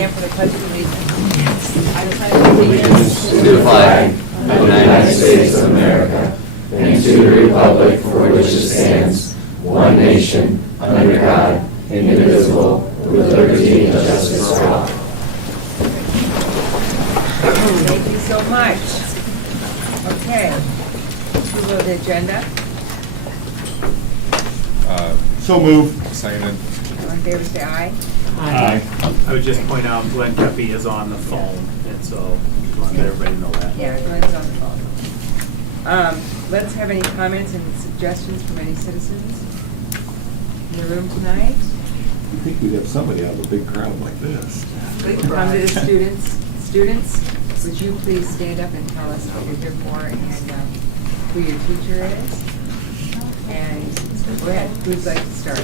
stand for the pledge of allegiance. I pledge Allegiance to the flag of the United States of America and to the republic for which it stands, one nation, under God, indivisible, with liberty and justice for all. Thank you so much. Okay. Approval of the agenda. So move. Seconded. All in favor, say aye. I would just point out Glenn Duffy is on the phone, and so just want to let everybody know that. Yeah, Glenn's on the phone. Let's have any comments and suggestions from any citizens in the room tonight. I think we'd have somebody out of a big crowd like this. Come to the students. Students, would you please stand up and tell us what you're here for and who your teacher is? And go ahead, who'd like to start?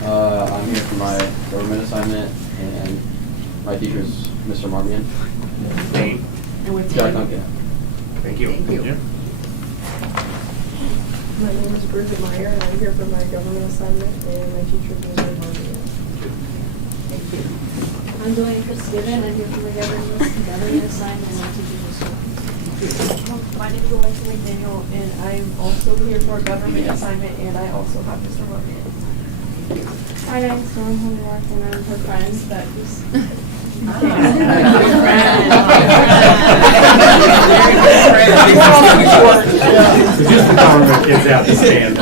I'm here for my government assignment, and my teacher is Mr. Marmion. Name? Jack Duncan. Thank you. Thank you. My name is Bridget Meyer, and I'm here for my government assignment, and my teacher is Mr. Marmion. Thank you. I'm Delaney Fitzgibbon. I'm here for my government assignment, and my teacher is My name is Alexa McDaniel, and I'm also here for a government assignment, and I also have Mr. Marmion. My name is Norm Homework, and I'm her friend, but who's Just the government kids have to stand.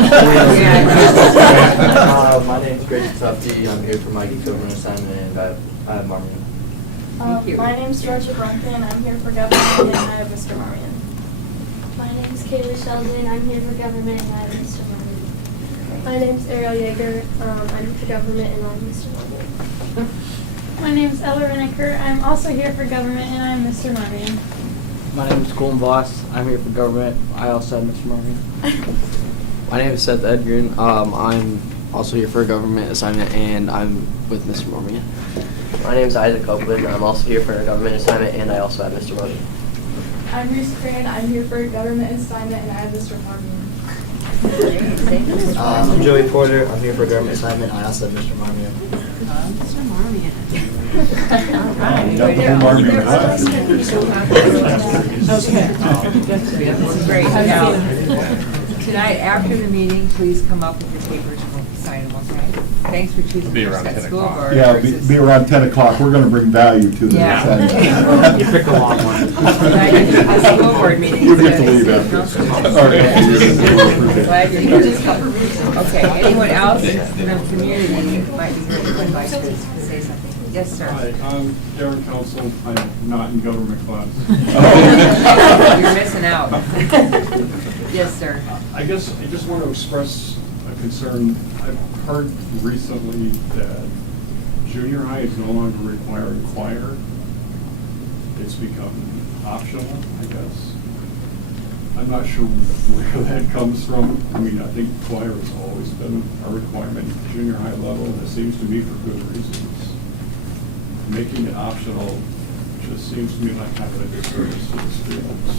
My name is Grayson Tufty. I'm here for my government assignment, and I have Marmion. Thank you. My name is Georgia Brunken. I'm here for government, and I have Mr. Marmion. My name is Kaylee Sheldon. I'm here for government, and I have Mr. Marmion. My name is Ariel Yeager. I'm for government, and I'm Mr. Marmion. My name is Ella Reneker. I'm also here for government, and I'm Mr. Marmion. My name is Colin Voss. I'm here for government. I also have Mr. Marmion. My name is Seth Edgren. I'm also here for a government assignment, and I'm with Mr. Marmion. My name is Isaac Copeland. I'm also here for a government assignment, and I also have Mr. Marmion. I'm Reese Cran. I'm here for a government assignment, and I have Mr. Marmion. I'm Joey Porter. I'm here for a government assignment. I also have Mr. Marmion. Mr. Marmion. This is great. Now, tonight, after the meeting, please come up with your papers and we'll sign them, okay? Thanks for choosing Be the around 10 school o'clock. board. Yeah, versus- be around 10 o'clock. We're going to bring value to the Yeah. assignment. You picked the long one. The school board meeting. You get to leave after. All right. Glad you're here. Okay, anyone else in the community might be here who would like to say something? Yes, sir. Hi, I'm Darren Council. I'm not in government class. You're missing out. Yes, sir. I guess I just want to express a concern. I've heard recently that junior high is no longer requiring choir. It's become optional, I guess. I'm not sure where that comes from. I mean, I think choir has always been a requirement at junior high level, and it seems to me for good reasons. Making it optional just seems to me like kind of a disservice to the students.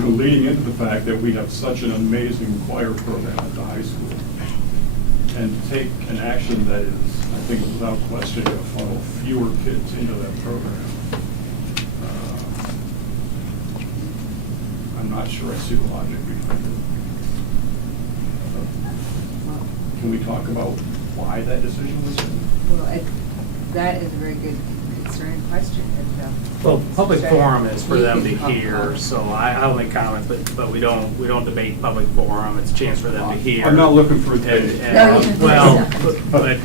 Leading into the fact that we have such an amazing choir program at the high school, and take an action that is, I think, without question, going to funnel fewer kids into that program. I'm not sure I see the logic behind it. Can we talk about why that decision was made? Well, that is a very good concern and question. Well, public forum is for them to hear, so I'll make comments, but we don't debate public forum. It's a chance for them to hear. I'm not looking for a debate. Well, but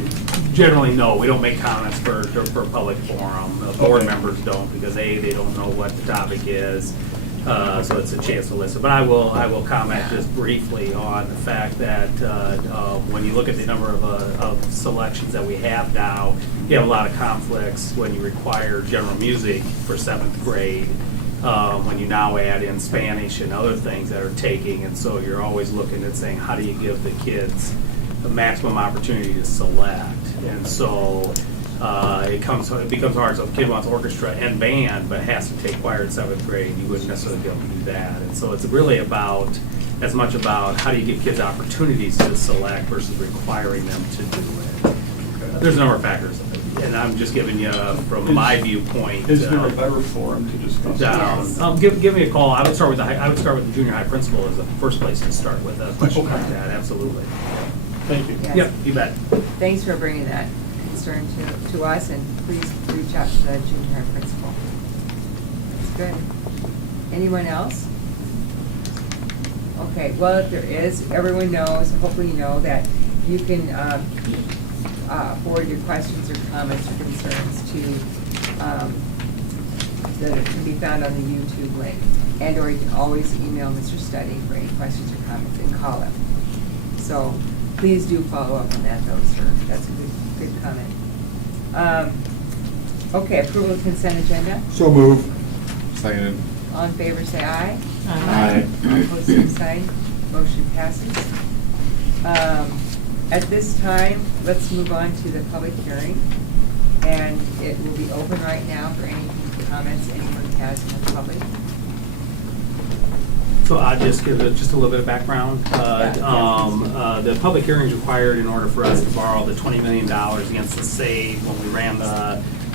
generally, no, we don't make comments for public forum. Board members don't, because A, they don't know what the topic is, so it's a chance to listen. But I will comment just briefly on the fact that when you look at the number of selections that we have now, you have a lot of conflicts when you require general music for 7th grade, when you now add in Spanish and other things that are taking, and so you're always looking at saying, how do you give the kids the maximum opportunity to select? And so it becomes hard. So if a kid wants orchestra and band, but has to take choir in 7th grade, you wouldn't necessarily be able to do that. And so it's really as much about how do you give kids opportunities to select versus requiring them to do it. There's a number of factors, and I'm just giving you from my viewpoint. Is there a better forum to discuss Down. this? Give me a call. I would start with the junior high principal as the first place to start with a question like that. Absolutely. Thank you. Yes. Yep, you bet. Thanks for bringing that concern to us, and please reach out to the junior high principal. That's good. Anyone else? Okay, well, if there is, everyone knows, hopefully you know, that you can forward your questions or comments or concerns to, that can be found on the YouTube link. And/or you can always email Mr. Studdy for any questions or comments and call him. So please do follow up on that though, sir. That's a good comment. Okay, approval of consent agenda. So move. Seconded. All in favor, say aye. Aye. All opposed, same sign. Motion passes. At this time, let's move on to the public hearing. And it will be open right now for any comments anyone has in the public. So I'll just give just a little bit of background. The public hearing is required in order for us to borrow the $20 million against the SAVE when we ran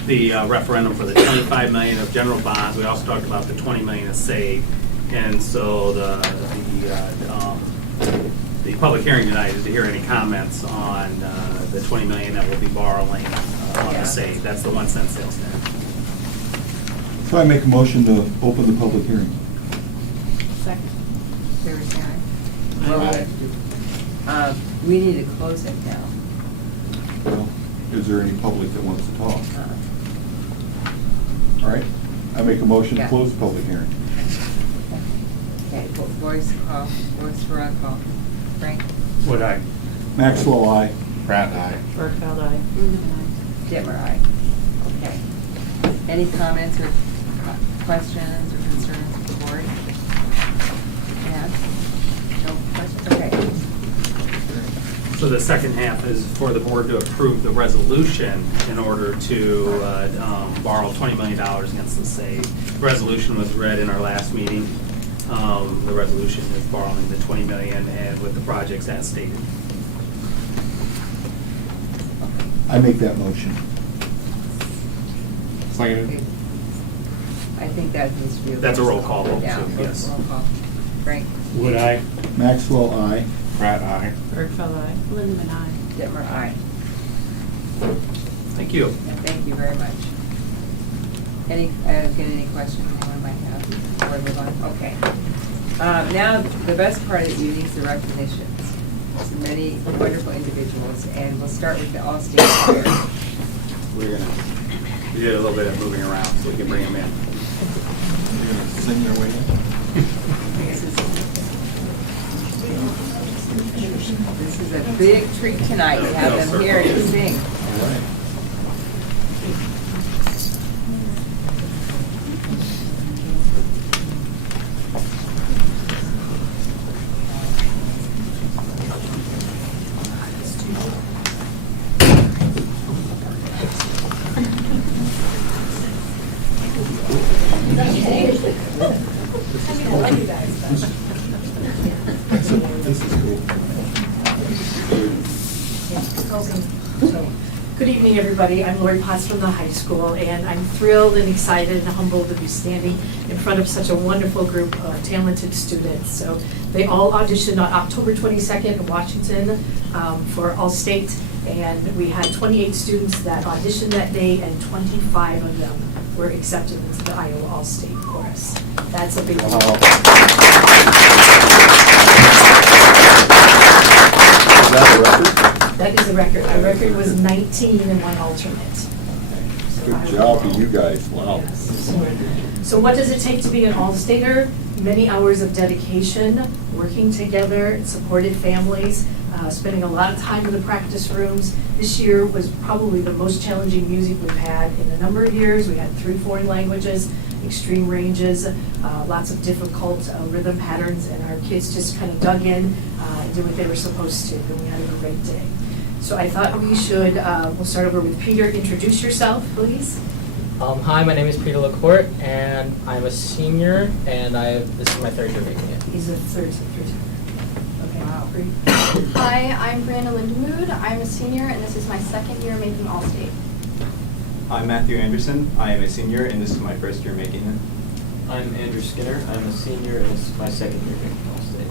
the referendum for the $25 million of general bonds. We also talked about the $20 million of SAVE. And so the public hearing tonight is to hear any comments on the $20 million that we'll be borrowing on the SAVE. That's the 1 cent sales tax. So I make a motion to open the public hearing. Second. Favor, say aye. Well, we have to do- we need to close it now. Well, is there any public that wants to talk? All right, I make a motion to Yeah. close the public hearing. Okay, voice call, voice for a call. Frank? Would I? Maxwell, aye. Pratt, aye. Bergfeld, aye. Ditmer, aye. Okay. Any comments or questions or concerns of the board? Yeah? No questions? Okay. So the second half is for the board to approve the resolution in order to borrow $20 million against the SAVE. The resolution was read in our last meeting. The resolution is borrowing the $20 million and with the projects as stated. I make that motion. Okay. I think that needs to be. That's a roll call vote, Yeah, so yes. roll call. Frank? Would I? Maxwell, aye. Pratt, aye. Bergfeld, aye. Lindemann, aye. Ditmer, aye. Thank you. And thank you very much. Any questions anyone might have before we move on? Okay. Now, the best part of the evening is the recognitions. So many wonderful individuals, and we'll start with the Allstate Choir. We did a little bit of moving around so we can bring them in. You're gonna sing their way in? This is a big treat tonight to have them here to sing. All right. This is cool. Good evening, everybody. I'm Lori Potts from the high school, and I'm thrilled and excited and humbled to be standing in front of such a wonderful group of talented students. So they all auditioned on October 22nd in Washington for All-State, and we had 28 students that auditioned that day, and 25 of them were accepted into the Iowa All-State chorus. That's a big deal. Is that a record? That is a record. Our record was 19 and 1 alternate. Good job to you guys, wow. So what does it take to be an All-Stater? Many hours of dedication, working together, supported families, spending a lot of time in the practice rooms. This year was probably the most challenging music we've had in a number of years. We had 3 foreign languages, extreme ranges, lots of difficult rhythm patterns, and our kids just kind of dug in and did what they were supposed to, and we had a great day. So I thought we should, we'll start over with Peter. Introduce yourself, please. Hi, my name is Peter Lacourt, and I'm a senior, and this is my 3rd year making it. He's a third. Okay. Wow. Joffrey. Hi, I'm Brianna Lindemood. I'm a senior, and this is my second year making All-State. I'm Matthew Anderson. I am a senior, and this is my first year making it. I'm Andrew Skinner. I'm a senior, and this is my second year making All-State.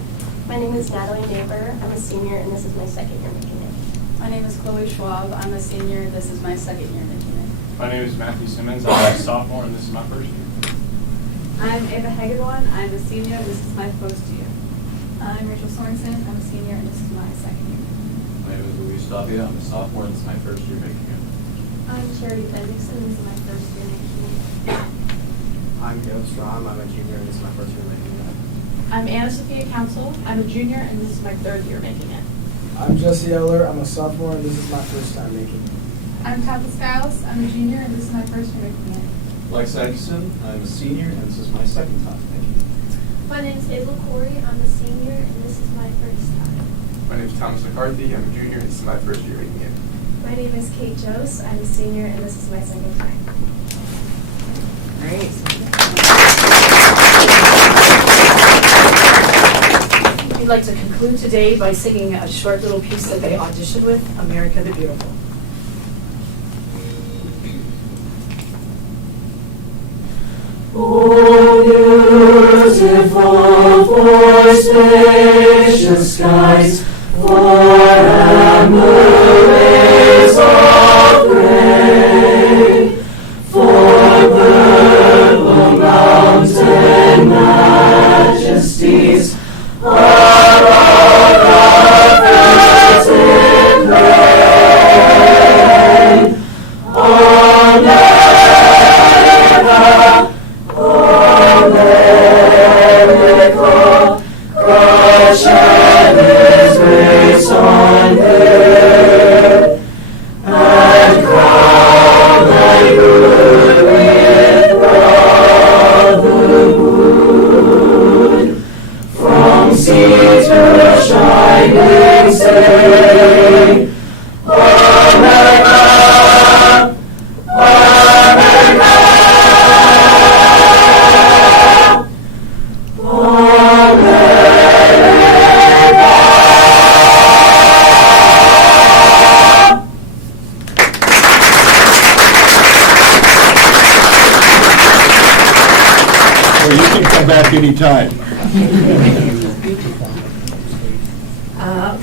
My name is Natalie Neighbor. I'm a senior, and this is my second year making it. My name is Chloe Schwab. I'm a senior. This is my second year making it. My name is Matthew Simmons. I'm a sophomore, and this is my first year. I'm Ava Hagedorn. I'm a senior. This is my first year. I'm Rachel Sorensen. I'm a senior, and this is my second year. My name is Luis Stavia. I'm a sophomore, and this is my first year making it. I'm Charity Bendixson. This is my first year making it. I'm Caleb Strom. I'm a junior, and this is my first year making it. I'm Anna Sophia Council. I'm a junior, and this is my third year making it. I'm Jesse Eller. I'm a sophomore, and this is my first time making it. I'm Tabitha Skiles. I'm a junior, and this is my first year making it. Lex Atkinson. I'm a senior, and this is my second time making it. My name is Ava Corey. I'm a senior, and this is my first time. My name is Thomas McCarthy. I'm a junior, and this is my first year making it. My name is Kate Jose. I'm a senior, and this is my second time. Great. We'd like to conclude today by singing a short little piece that they auditioned with, America the Beautiful. Oh, beautiful for spacious skies, for amber of gray, for purple mountain majesties, are all prophets in vain. America, Christ shed His grace on thee, and crown thy good with brotherhood. From sea to shining sea, America, America. You can come back anytime.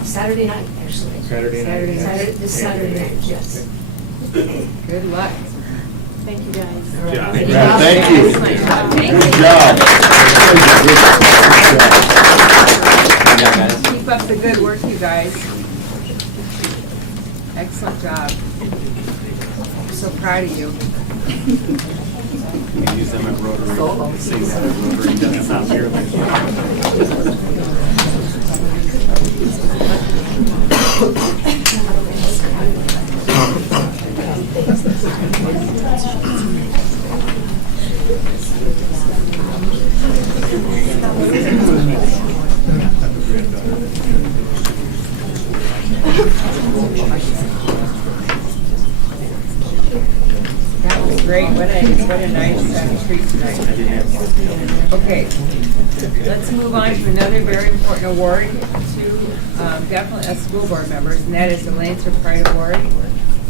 Saturday night, actually. Saturday night. This Saturday night, yes. Good luck. Thank you, guys. Good job. Thank you. Excellent job. Thank Good you. job. Keep up the good work, you guys. Excellent job. I'm so proud of you. We use them at Rotary. Sing that at Rotary. Doesn't sound here. That was great. What a nice treat tonight. Okay, let's move on to another very important award to definitely us school board members, and that is the Lancer Pride Award.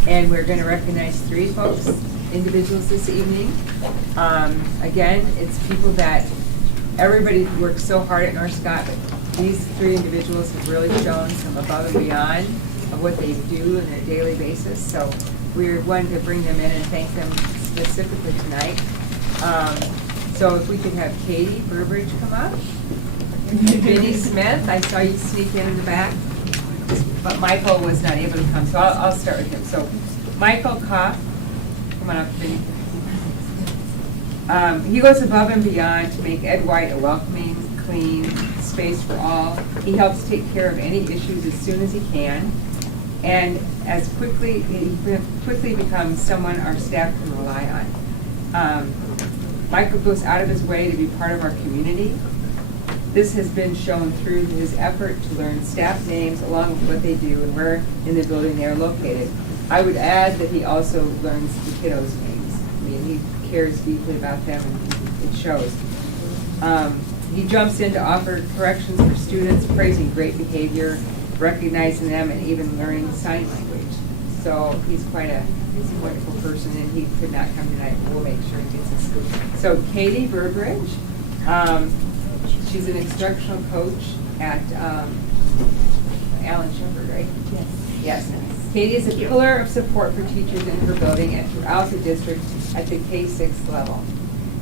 And we're going to recognize 3 folks, individuals this evening. Again, it's people that everybody works so hard at North Scott, but these 3 individuals have really shown some above and beyond of what they do on a daily basis. So we're wanting to bring them in and thank them specifically tonight. So if we could have Katie Burbridge come up. Vinnie Smith, I saw you sneak in the back, but Michael was not able to come, so I'll start with him. So Michael Koff, come on up, Vinnie. He goes above and beyond to make Ed White a welcoming, clean space for all. He helps take care of any issues as soon as he can. And he quickly becomes someone our staff can rely on. Michael goes out of his way to be part of our community. This has been shown through his effort to learn staff names along with what they do and where in the building they are located. I would add that he also learns the kiddos' names. I mean, he cares deeply about them, and it shows. He jumps in to offer corrections for students, praising great behavior, recognizing them, and even learning sign language. So he's a wonderful person, and he could not come tonight. We'll make sure he gets his scoop. So Katie Burbridge, she's an instructional coach at Allen Shepherd, right? Yes. Katie is a pillar of support for teachers in her building and throughout the district at the K-6 level.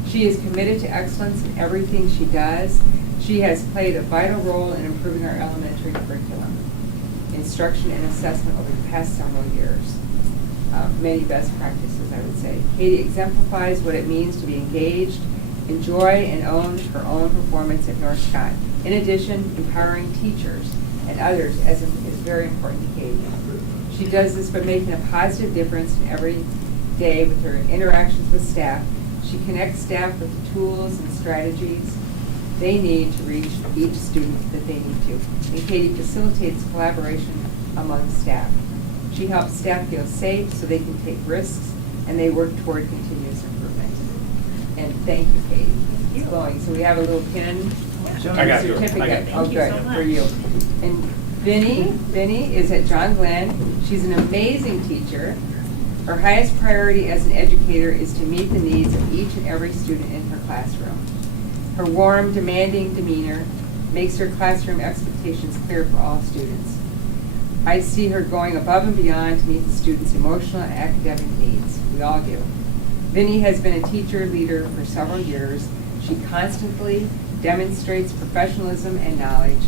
She is committed to excellence in everything she does. She has played a vital role in improving our elementary curriculum, instruction and assessment over the past several years. Many best practices, I would say. Katie exemplifies what it means to be engaged, enjoy, and own her own performance at North Scott. In addition, empowering teachers and others is very important to Katie. She does this by making a positive difference in every day with her interactions with staff. She connects staff with the tools and strategies they need to reach each student that they need to. And Katie facilitates collaboration among staff. She helps staff feel safe so they can take risks, and they work toward continuous improvement. And thank you, Katie. It's glowing. So we have a little pin. I got yours. Certificate. Oh, good, for you. And Vinny is at John Glenn. She's an amazing teacher. Her highest priority as an educator is to meet the needs of each and every student in her classroom. Her warm, demanding demeanor makes her classroom expectations clear for all students. I see her going above and beyond to meet the students' emotional and academic needs. We all do. Vinny has been a teacher leader for several years. She constantly demonstrates professionalism and knowledge.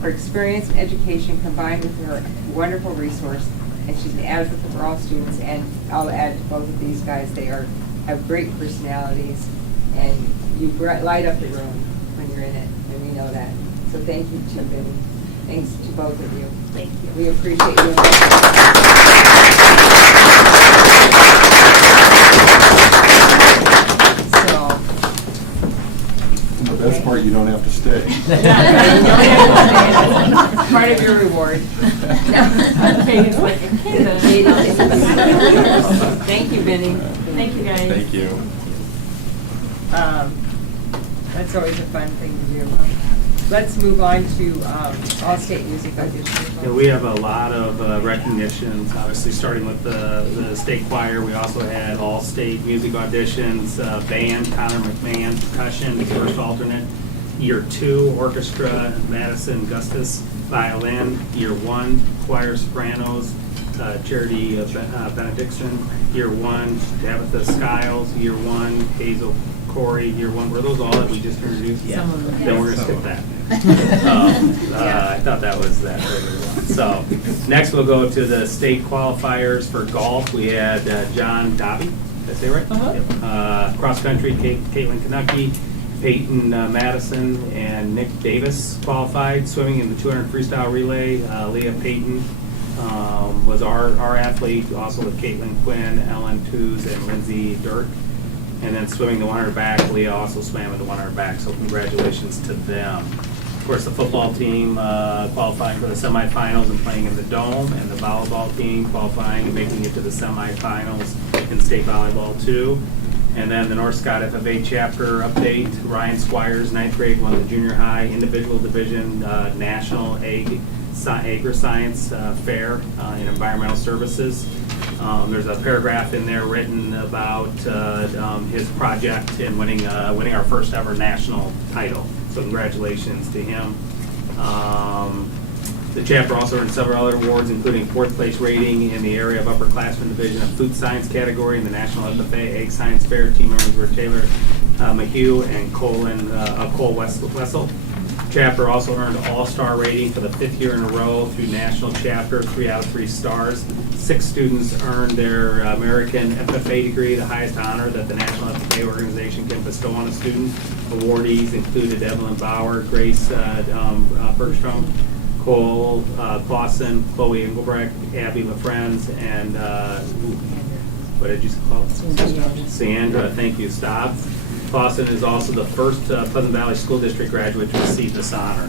Her experience in education combined with her wonderful resource, and she's an advocate for all students, and I'll add to both of these guys, they have great personalities, and you light up the room when you're in it, and we know that. So thank you to Vinny. Thanks to both of you. Thank you. We appreciate you. The best part, you don't have to stay. Part of your reward. Thank you, Vinny. Thank you, guys. Thank you. That's always a fun thing to do. Let's move on to all-state music auditions. Yeah, we have a lot of recognitions, obviously starting with the state choir. We also had all-state music auditions, band, Connor McMahon, percussion, first alternate. Year 2, orchestra, Madison Gustus, violin. Year 1, choir sopranos, Charity Benediction. Year 1, Tabitha Skiles. Year 1, Hazel Corey. Year 1, were those all that we just introduced? Yeah. Some of them. Then we're going to skip that. I thought that was that regular one. So next we'll go to the state qualifiers for golf. We had John Dobby, did I say right? Cross country, Caitlin Kanucky, Peyton Madison, and Nick Davis qualified. Swimming in the 200 freestyle relay, Leah Peyton was our athlete, also with Caitlin Quinn, Ellen Tooze, and Lindsay Dirk. And then swimming the 100 back, Leah also swam in the 100 back, so congratulations to them. Of course, the football team qualifying for the semifinals and playing in the Dome, and the volleyball team qualifying and making it to the semifinals in state volleyball too. And then the North Scott FFA chapter update, Ryan Squires, 9th grade, won the junior high individual division national agri-science fair in environmental services. There's a paragraph in there written about his project in winning our first ever national title. So congratulations to him. The chapter also earned several other awards, including 4th place rating in the area of upperclassmen division of food science category in the National FFA Egg Science Fair. Team members were Taylor Mahue and Cole Wessel. Chapter also earned all-star rating for the 5th year in a row through national chapter, 3 out of 3 stars. 6 students earned their American FFA degree, the highest honor that the National FFA organization can bestow on a student. Awardees included Evelyn Bauer, Grace Bergstrom, Cole Clausen, Chloe Engelbrecht, Abby LaFrenz, and what did you call it? Sandra. Thank you, Staub. Clausen is also the first Pleasant Valley School District graduate to receive this honor.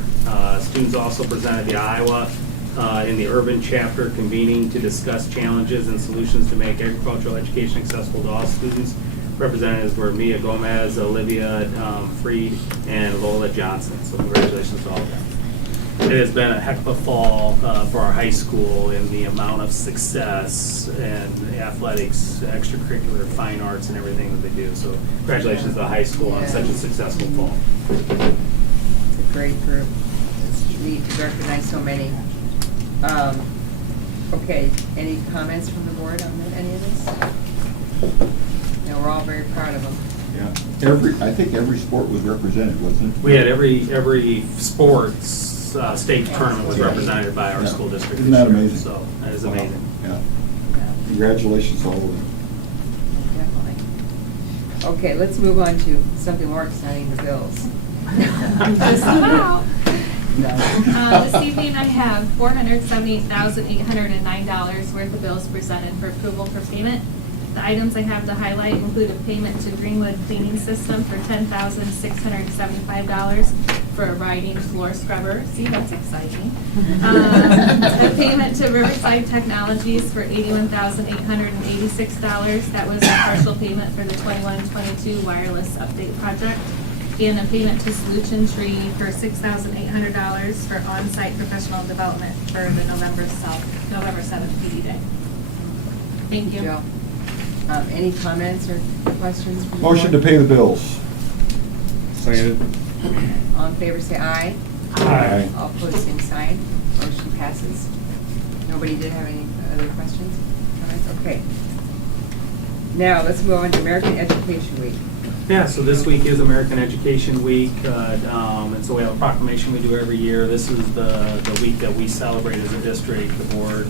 Students also presented the Iowa in the urban chapter, convening to discuss challenges and solutions to make agricultural education accessible to all students. representatives were Mia Gomez, Olivia Freed, and Lola Johnson. So congratulations to all of them. It has been a heck of a fall for our high school in the amount of success and athletics, extracurricular, fine arts, and everything that they do. So congratulations to the high school on such a successful fall. It's a great group. It's neat to recognize so many. Okay, any comments from the board on any of this? No, we're all very proud of them. Yeah. I think every sport was represented, wasn't it? We had every sports state tournament was represented by our school district. Isn't that this year, amazing? So that is amazing. Yeah. Congratulations to all of them. Definitely. Okay, let's move on to something more exciting, the bills. Just about. No. This evening I have $478,809 worth of bills presented for approval for payment. The items I have to highlight include a payment to Greenwood Cleaning System for $10,675 for a riding floor scrubber. See, that's exciting. A payment to Riverside Technologies for $81,886. That was a partial payment for the 21-22 wireless update project. And a payment to Solution Tree for $6,800 for on-site professional development for the November 7th PD Day. Thank you. Joe. Any comments or questions? From the Motion to board? pay the bills. Second. All in favor, say aye. Aye. All opposed, same sign. Motion passes. Nobody did have any other questions? Comments? Okay. Now, let's move on to American Education Week. Yeah, so this week is American Education Week, and so we have a proclamation we do every year. This is the week that we celebrate as a district. The board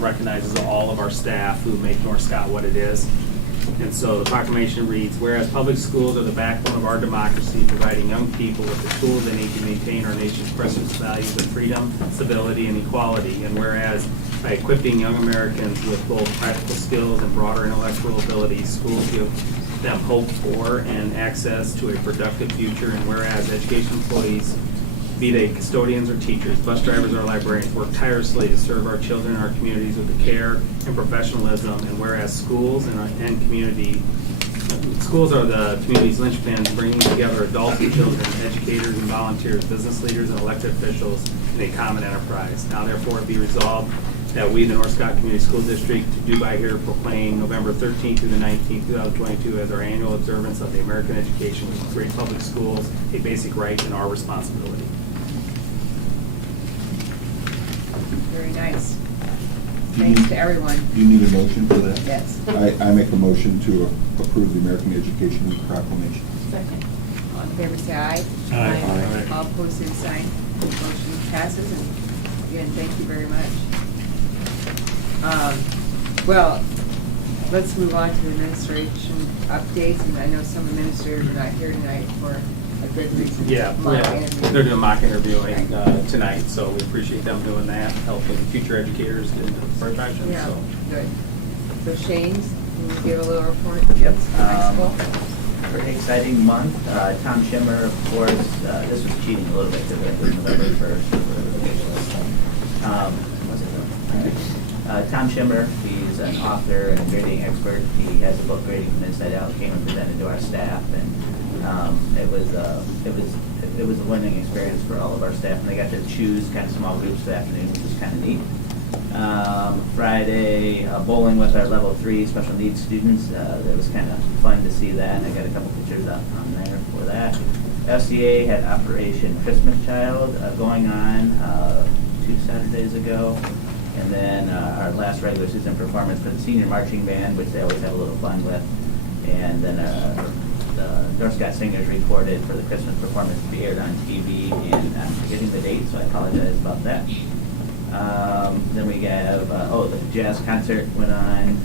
recognizes all of our staff who make North Scott what it is. And so the proclamation reads, whereas public schools are the backbone of our democracy, providing young people with the tools they need to maintain our nation's precious values of freedom, stability, and equality. And whereas by equipping young Americans with both practical skills and broader intellectual abilities, schools give them hope for and access to a productive future. And whereas education employees, be they custodians or teachers, bus drivers or librarians, work tirelessly to serve our children and our communities with the care and professionalism. And whereas schools and schools are the community's linchpins, bringing together adults and children, educators and volunteers, business leaders and elected officials in a common enterprise. Now therefore it be resolved that we, the North Scott Community School District, do by here proclaim November 13th through the 19th, 2022 as our annual observance of the American Education Week. Great public schools, a basic right and our responsibility. Very nice. Thanks to everyone. Do you need a motion for that? Yes. I make a motion to approve the American Education Week proclamation. Second. All in favor, say aye. Aye. All opposed, same sign. Motion passes, and again, thank you very much. Well, let's move on to administration updates, and I know some administrators are not here tonight for a good reason. Yeah, Mock interview. they're doing mock interviewing tonight, so we appreciate them doing that, helping future educators get into the profession. Yeah, So. good. So Shane, can you give a little report? Yep. High school? Pretty exciting month. Tom Schimmer, of course, this was cheating a little bit because it was November 1st. Tom Schimmer, he's an author and grading expert. He has a book, Grading from Inside Out, came and presented to our staff, and it was a learning experience for all of our staff, and they got to choose kind of small groups this afternoon, which was kind of neat. Friday, bowling with our level 3 special needs students. It was kind of fun to see that, and I got a couple pictures up on there for that. FCA had Operation Christmas Child going on 2 Saturdays ago. And then our last regular season performance for the senior marching band, which they always have a little fun with. And then the North Scott Singers recorded for the Christmas performance to be aired on TV, and I'm forgetting the date, so I apologize about that. Then we have, the jazz concert went on.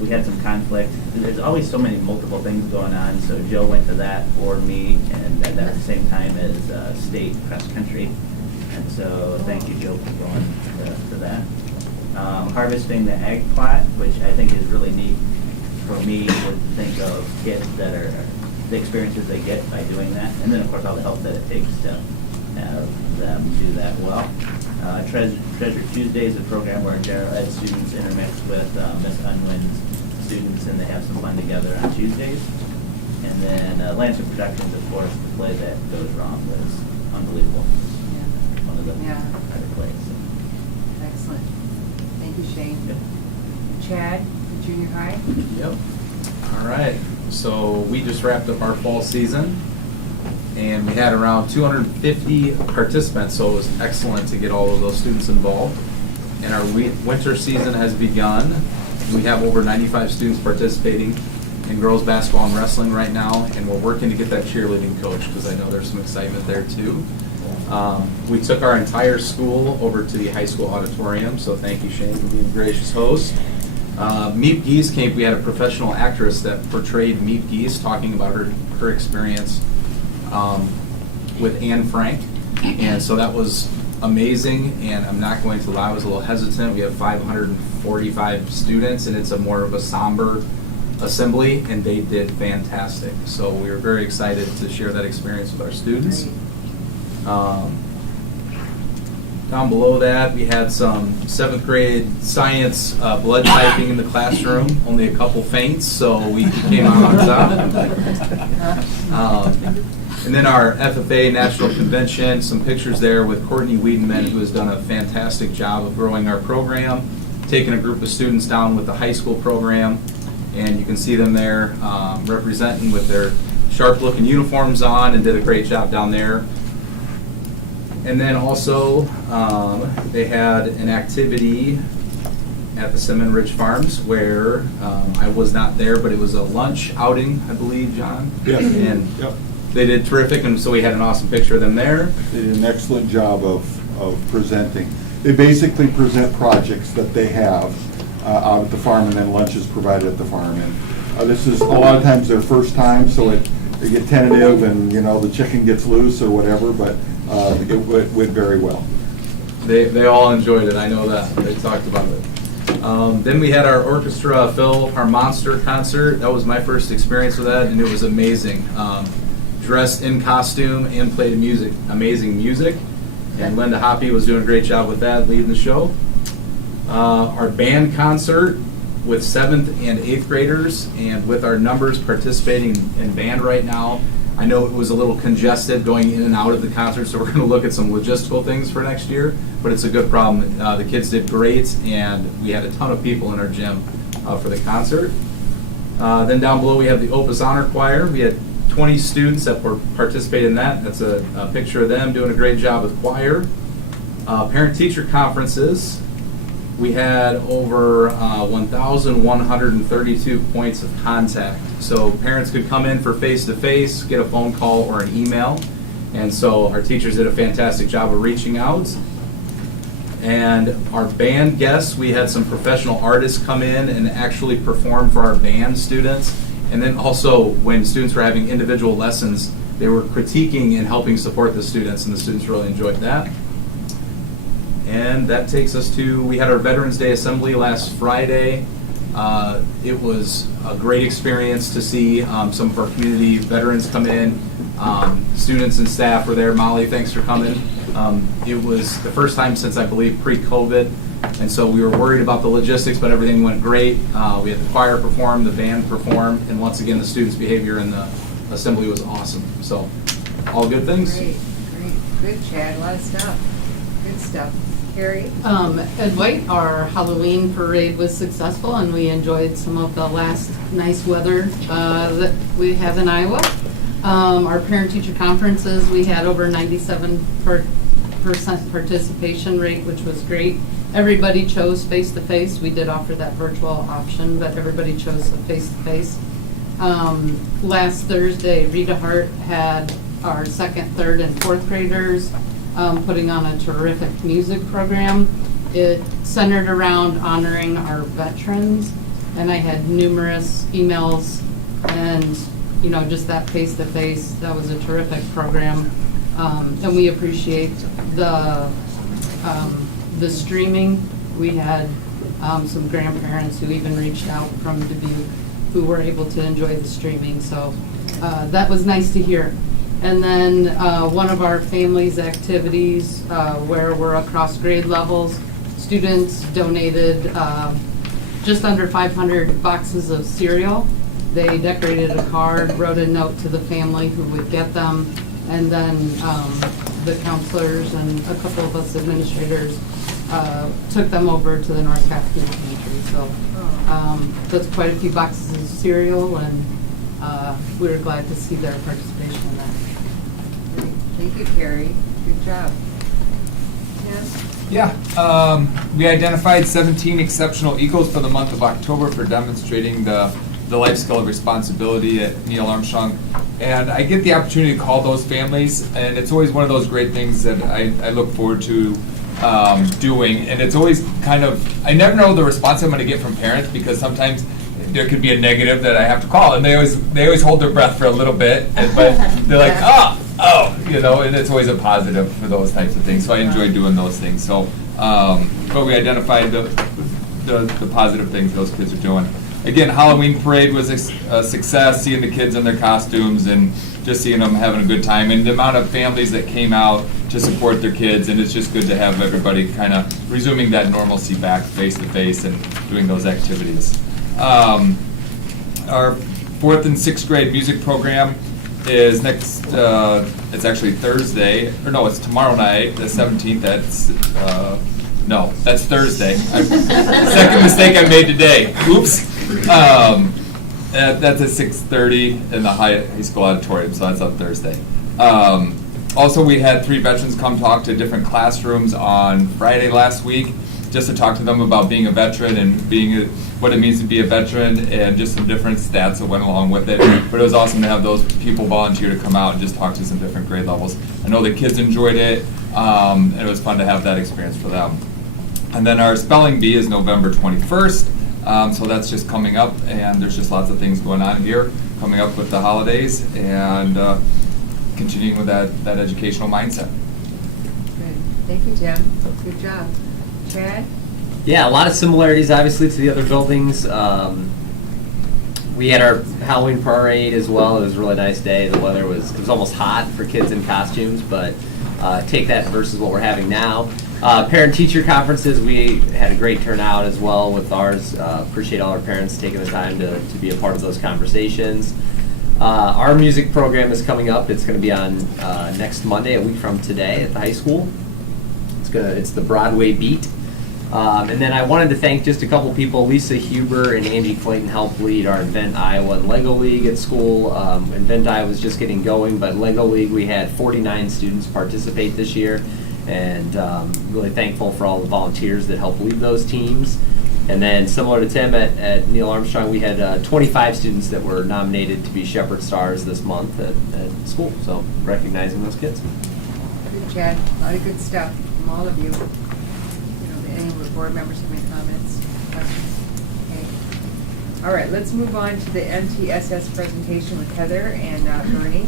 We had some conflict. There's always so many multiple things going on, so Joe went to that for me, and at the same time as state cross country. And so thank you, Joe, for going to that. Harvesting the ag plot, which I think is really neat for me to think of kids that are, the experiences they get by doing that. And then, of course, all the help that it takes to have them do that well. Treasure Tuesday is a program where general ed students intermix with Miss Unwin's students and they have some fun together on Tuesdays. And then Lansing Productions, of course, the play that goes wrong was unbelievable. One of the better plays. Excellent. Thank you, Shane. Chad, the junior high? Yep. All right. So we just wrapped up our fall season, and we had around 250 participants, so it was excellent to get all of those students involved. And our winter season has begun. We have over 95 students participating in girls basketball and wrestling right now, and we're working to get that cheerleading coach because I know there's some excitement there too. We took our entire school over to the high school auditorium, so thank you, Shane, for being a gracious host. Meep Geese came. We had a professional actress that portrayed Meep Geese, talking about her experience with Anne Frank, and so that was amazing. And I'm not going to lie, I was a little hesitant. We have 545 students, and it's a more of a somber assembly, and they did fantastic. So we were very excited to share that experience with our students. Down below that, we had some 7th grade science blood typing in the classroom. Only a couple faints, so we came out on top. And then our FFA National Convention, some pictures there with Courtney Wiedemann, who has done a fantastic job of growing our program, taking a group of students down with the high school program, and you can see them there representing with their sharp-looking uniforms on, and did a great job down there. And then also, they had an activity at the Cinnamon Ridge Farms where I was not there, but it was a lunch outing, I believe, John? Yes. And they did terrific, and so we had an awesome picture of them there. They did an excellent job of presenting. They basically present projects that they have out at the farm, and then lunch is provided at the farm. And this is a lot of times their first time, so they get tentative, and the chicken gets loose or whatever, but it went very well. They all enjoyed it. I know that. They talked about it. Then we had our orchestra fill our monster concert. That was my first experience with that, and it was amazing. Dressed in costume and played amazing music. And Linda Hoppy was doing a great job with that, leading the show. Our band concert with 7th and 8th graders, and with our numbers participating in band right now, I know it was a little congested going in and out of the concert, so we're going to look at some logistical things for next year, but it's a good problem. The kids did great, and we had a ton of people in our gym for the concert. Then down below we have the Opus Honor Choir. We had 20 students that participated in that. That's a picture of them doing a great job with choir. Parent-teacher conferences. We had over 1,132 points of contact. So parents could come in for face-to-face, get a phone call or an email. And so our teachers did a fantastic job of reaching out. And our band guests, we had some professional artists come in and actually perform for our band students. And then also when students were having individual lessons, they were critiquing and helping support the students, and the students really enjoyed that. And that takes us to, we had our Veterans Day Assembly last Friday. It was a great experience to see some of our community veterans come in. Students and staff were there. Molly, thanks for coming. It was the first time since, I believe, pre-COVID. And so we were worried about the logistics, but everything went great. We had the choir perform, the band perform, and once again, the students' behavior in the assembly was awesome. So, all good things. Great. Good, Chad. A lot of stuff. Good stuff. Carrie? Ed White, our Halloween parade was successful, and we enjoyed some of the last nice weather that we have in Iowa. Our parent-teacher conferences, we had over 97% participation rate, which was great. Everybody chose face-to-face. We did offer that virtual option, but everybody chose a face-to-face. Last Thursday, Rita Hart had our 2nd, 3rd, and 4th graders putting on a terrific music program. It centered around honoring our veterans, and I had numerous emails and just that face-to-face. That was a terrific program, and we appreciate the streaming. We had some grandparents who even reached out from Dubuque who were able to enjoy the streaming, so that was nice to hear. And then one of our family's activities where we're across grade levels, students donated just under 500 boxes of cereal. They decorated a card, wrote a note to the family who would get them, and then the counselors and a couple of us administrators took them over to the North Cass Food Pantry. So that's quite a few boxes of cereal, and we were glad to see their participation in that. Great. Thank you, Carrie. Good job. Yes? Yeah, we identified 17 exceptional Eagles for the month of October for demonstrating the life skill of responsibility at Neil Armstrong. And I get the opportunity to call those families, and it's always one of those great things that I look forward to doing. And it's always kind of, I never know the response I'm going to get from parents, because sometimes there could be a negative that I have to call, and they always hold their breath for a little bit, but they're like, and it's always a positive for those types of things. So I enjoy doing those things. So, but we identified the positive things those kids are doing. Again, Halloween parade was a success, seeing the kids in their costumes and just seeing them having a good time, and the amount of families that came out to support their kids, and it's just good to have everybody kind of resuming that normalcy back face to face and doing those activities. Our 4th and 6th grade music program is next, it's actually Thursday, or no, it's tomorrow night, the 17th, that's Thursday. Second mistake I made today, oops. That's at 6:30 in the high school auditorium, so that's on Thursday. Also, we had 3 veterans come talk to different classrooms on Friday last week, just to talk to them about being a veteran and what it means to be a veteran, and just some different stats that went along with it. But it was awesome to have those people volunteer to come out and just talk to some different grade levels. I know the kids enjoyed it, and it was fun to have that experience for them. And then our spelling bee is November 21st. So that's just coming up, and there's just lots of things going on here, coming up with the holidays, and continuing with that educational mindset. Good. Thank you, Tim. Good job. Chad? Yeah, a lot of similarities, obviously, to the other buildings. We had our Halloween parade as well. It was a really nice day. The weather was almost hot for kids in costumes, but take that versus what we're having now. Parent-teacher conferences, we had a great turnout as well with ours. Appreciate all our parents taking the time to be a part of those conversations. Our music program is coming up. It's going to be on next Monday, a week from today, at the high school. It's the Broadway Beat. And then I wanted to thank just a couple people. Lisa Huber and Angie Clayton helped lead our Invent Iowa and Lego League at school. Invent Iowa was just getting going, but Lego League, we had 49 students participate this year. And really thankful for all the volunteers that helped lead those teams. And then similar to Tim at Neil Armstrong, we had 25 students that were nominated to be Shepherd Stars this month at school. So recognizing those kids. Good, Chad. A lot of good stuff from all of you. Any board members have any comments, questions? Okay. All right, let's move on to the MTSS presentation with Heather and Bernie.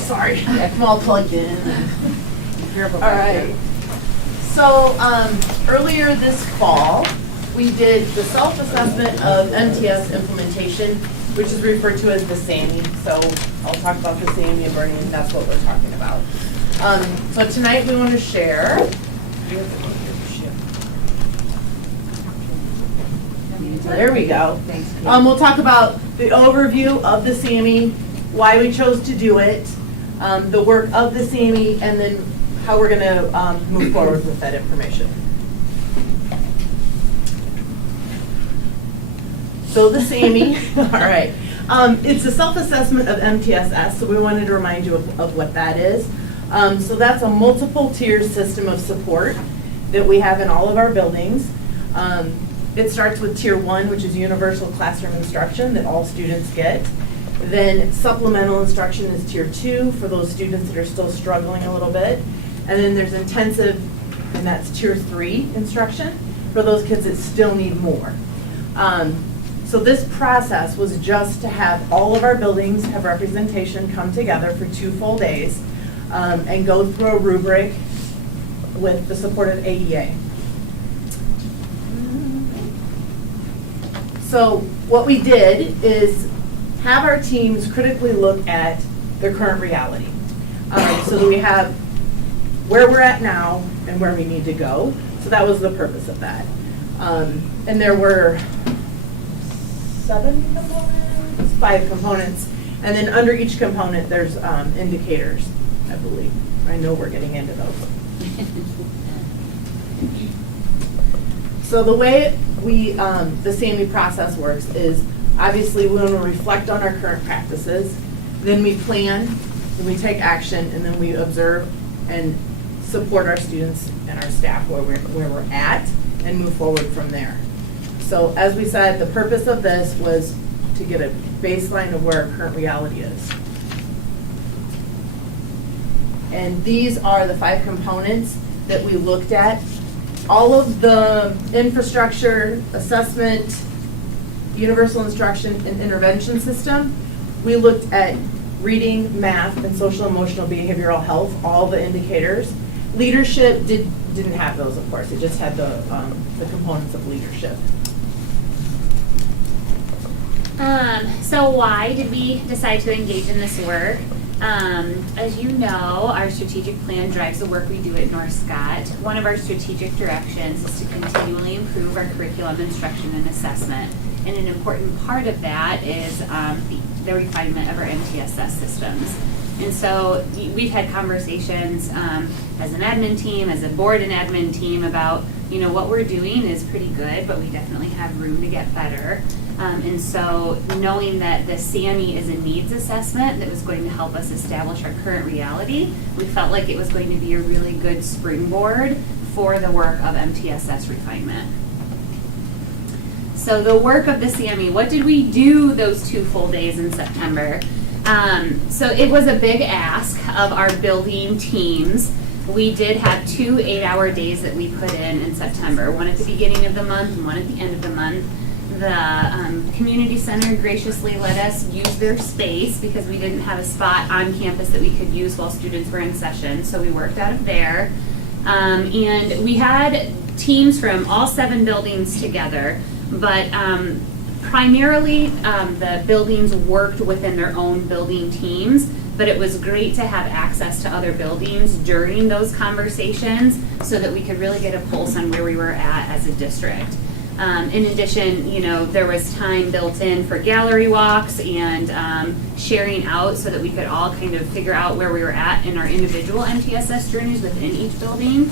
Sorry, I'm all plugged in. All right. So earlier this fall, we did the self-assessment of MTS implementation, which is referred to as the SAMI. So I'll talk about the SAMI and Bernie, and that's what we're talking about. So tonight we want to share. There we go. Thanks. We'll talk about the overview of the SAMI, why we chose to do it, the work of the SAMI, and then how we're going to move forward with that information. So the SAMI, all right. It's a self-assessment of MTSS, so we wanted to remind you of what that is. So that's a multiple tier system of support that we have in all of our buildings. It starts with tier 1, which is universal classroom instruction that all students get. Then supplemental instruction is tier 2 for those students that are still struggling a little bit. And then there's intensive, and that's tier 3 instruction for those kids that still need more. So this process was just to have all of our buildings have representation come together for 2 full days and go through a rubric with the support of AEA. So what we did is have our teams critically look at their current reality. So that we have where we're at now and where we need to go. So that was the purpose of that. And there were 7 components, 5 components. And then under each component, there's indicators, I believe. I know we're getting into those. So the way the SAMI process works is, obviously we want to reflect on our current practices, then we plan, then we take action, and then we observe and support our students and our staff where we're at and move forward from there. So as we said, the purpose of this was to get a baseline of where our current reality is. And these are the 5 components that we looked at. All of the infrastructure, assessment, universal instruction, and intervention system, we looked at reading, math, and social emotional behavioral health, all the indicators. Leadership didn't have those, of course. It just had the components of leadership. So why did we decide to engage in this work? As you know, our strategic plan drives the work we do at North Scott. One of our strategic directions is to continually improve our curriculum, instruction, and assessment. And an important part of that is the refinement of our MTSS systems. And so we've had conversations as an admin team, as a board and admin team about, what we're doing is pretty good, but we definitely have room to get better. And so knowing that the SAMI is a needs assessment that was going to help us establish our current reality, we felt like it was going to be a really good springboard for the work of MTSS refinement. So the work of the SAMI, what did we do those 2 full days in September? So it was a big ask of our building teams. We did have 2 8-hour days that we put in September, one at the beginning of the month and one at the end of the month. The community center graciously let us use their space because we didn't have a spot on campus that we could use while students were in session, so we worked out of there. And we had teams from all 7 buildings together, but primarily the buildings worked within their own building teams, but it was great to have access to other buildings during those conversations so that we could really get a pulse on where we were at as a district. In addition, there was time built in for gallery walks and sharing out so that we could all kind of figure out where we were at in our individual MTSS journeys within each building.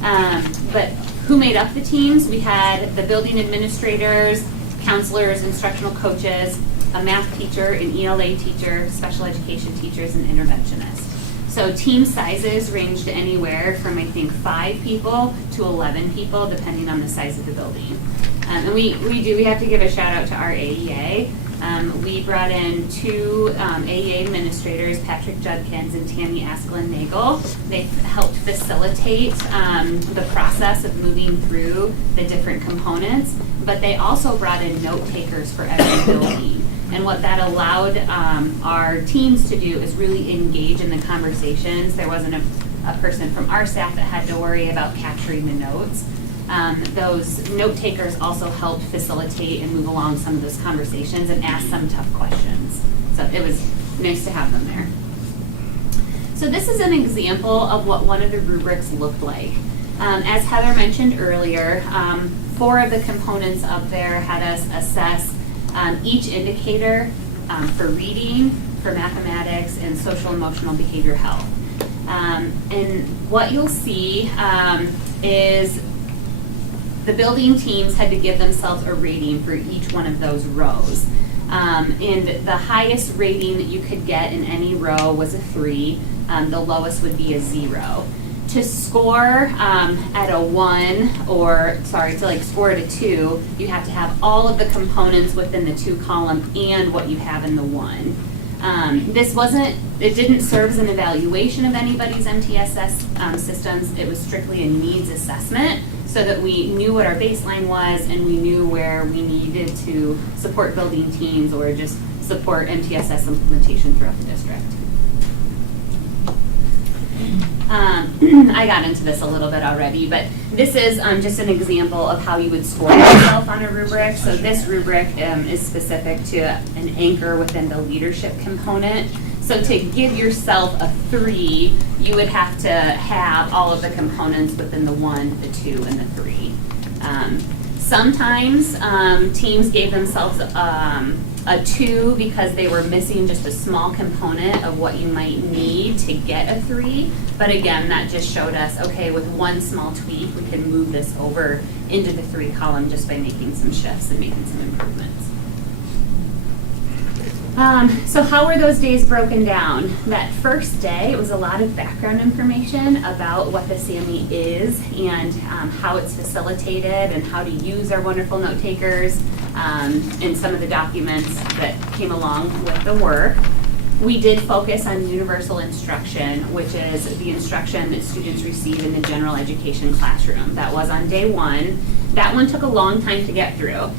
But who made up the teams? We had the building administrators, counselors, instructional coaches, a math teacher, an ELA teacher, special education teachers, and interventionists. So team sizes ranged anywhere from, I think, 5 people to 11 people, depending on the size of the building. And we have to give a shout out to our AEA. We brought in 2 AEA administrators, Patrick Judkins and Tammy Askelin-Nagel. They helped facilitate the process of moving through the different components, but they also brought in note takers for every building. And what that allowed our teams to do is really engage in the conversations. There wasn't a person from our staff that had to worry about capturing the notes. Those note takers also helped facilitate and move along some of those conversations and ask some tough questions. So it was nice to have them there. So this is an example of what one of the rubrics looked like. As Heather mentioned earlier, 4 of the components up there had us assess each indicator for reading, for mathematics, and social emotional behavior health. And what you'll see is the building teams had to give themselves a rating for each one of those rows. And the highest rating that you could get in any row was a 3. The lowest would be a 0. To score at a 1, to score at a 2, you have to have all of the components within the 2 column and what you have in the 1. It didn't serve as an evaluation of anybody's MTSS systems. It was strictly a needs assessment so that we knew what our baseline was and we knew where we needed to support building teams or just support MTSS implementation throughout the district. I got into this a little bit already, but this is just an example of how you would score yourself on a rubric. So this rubric is specific to an anchor within the leadership component. So to give yourself a 3, you would have to have all of the components within the 1, the 2, and the 3. Sometimes teams gave themselves a 2 because they were missing just a small component of what you might need to get a 3. But again, that just showed us, okay, with one small tweak, we can move this over into the 3 column just by making some shifts and making some improvements. So how were those days broken down? That first day, it was a lot of background information about what the SAMI is and how it's facilitated and how to use our wonderful note takers and some of the documents that came along with the work. We did focus on universal instruction, which is the instruction that students receive in the general education classroom. That was on day 1. That one took a long time to get through.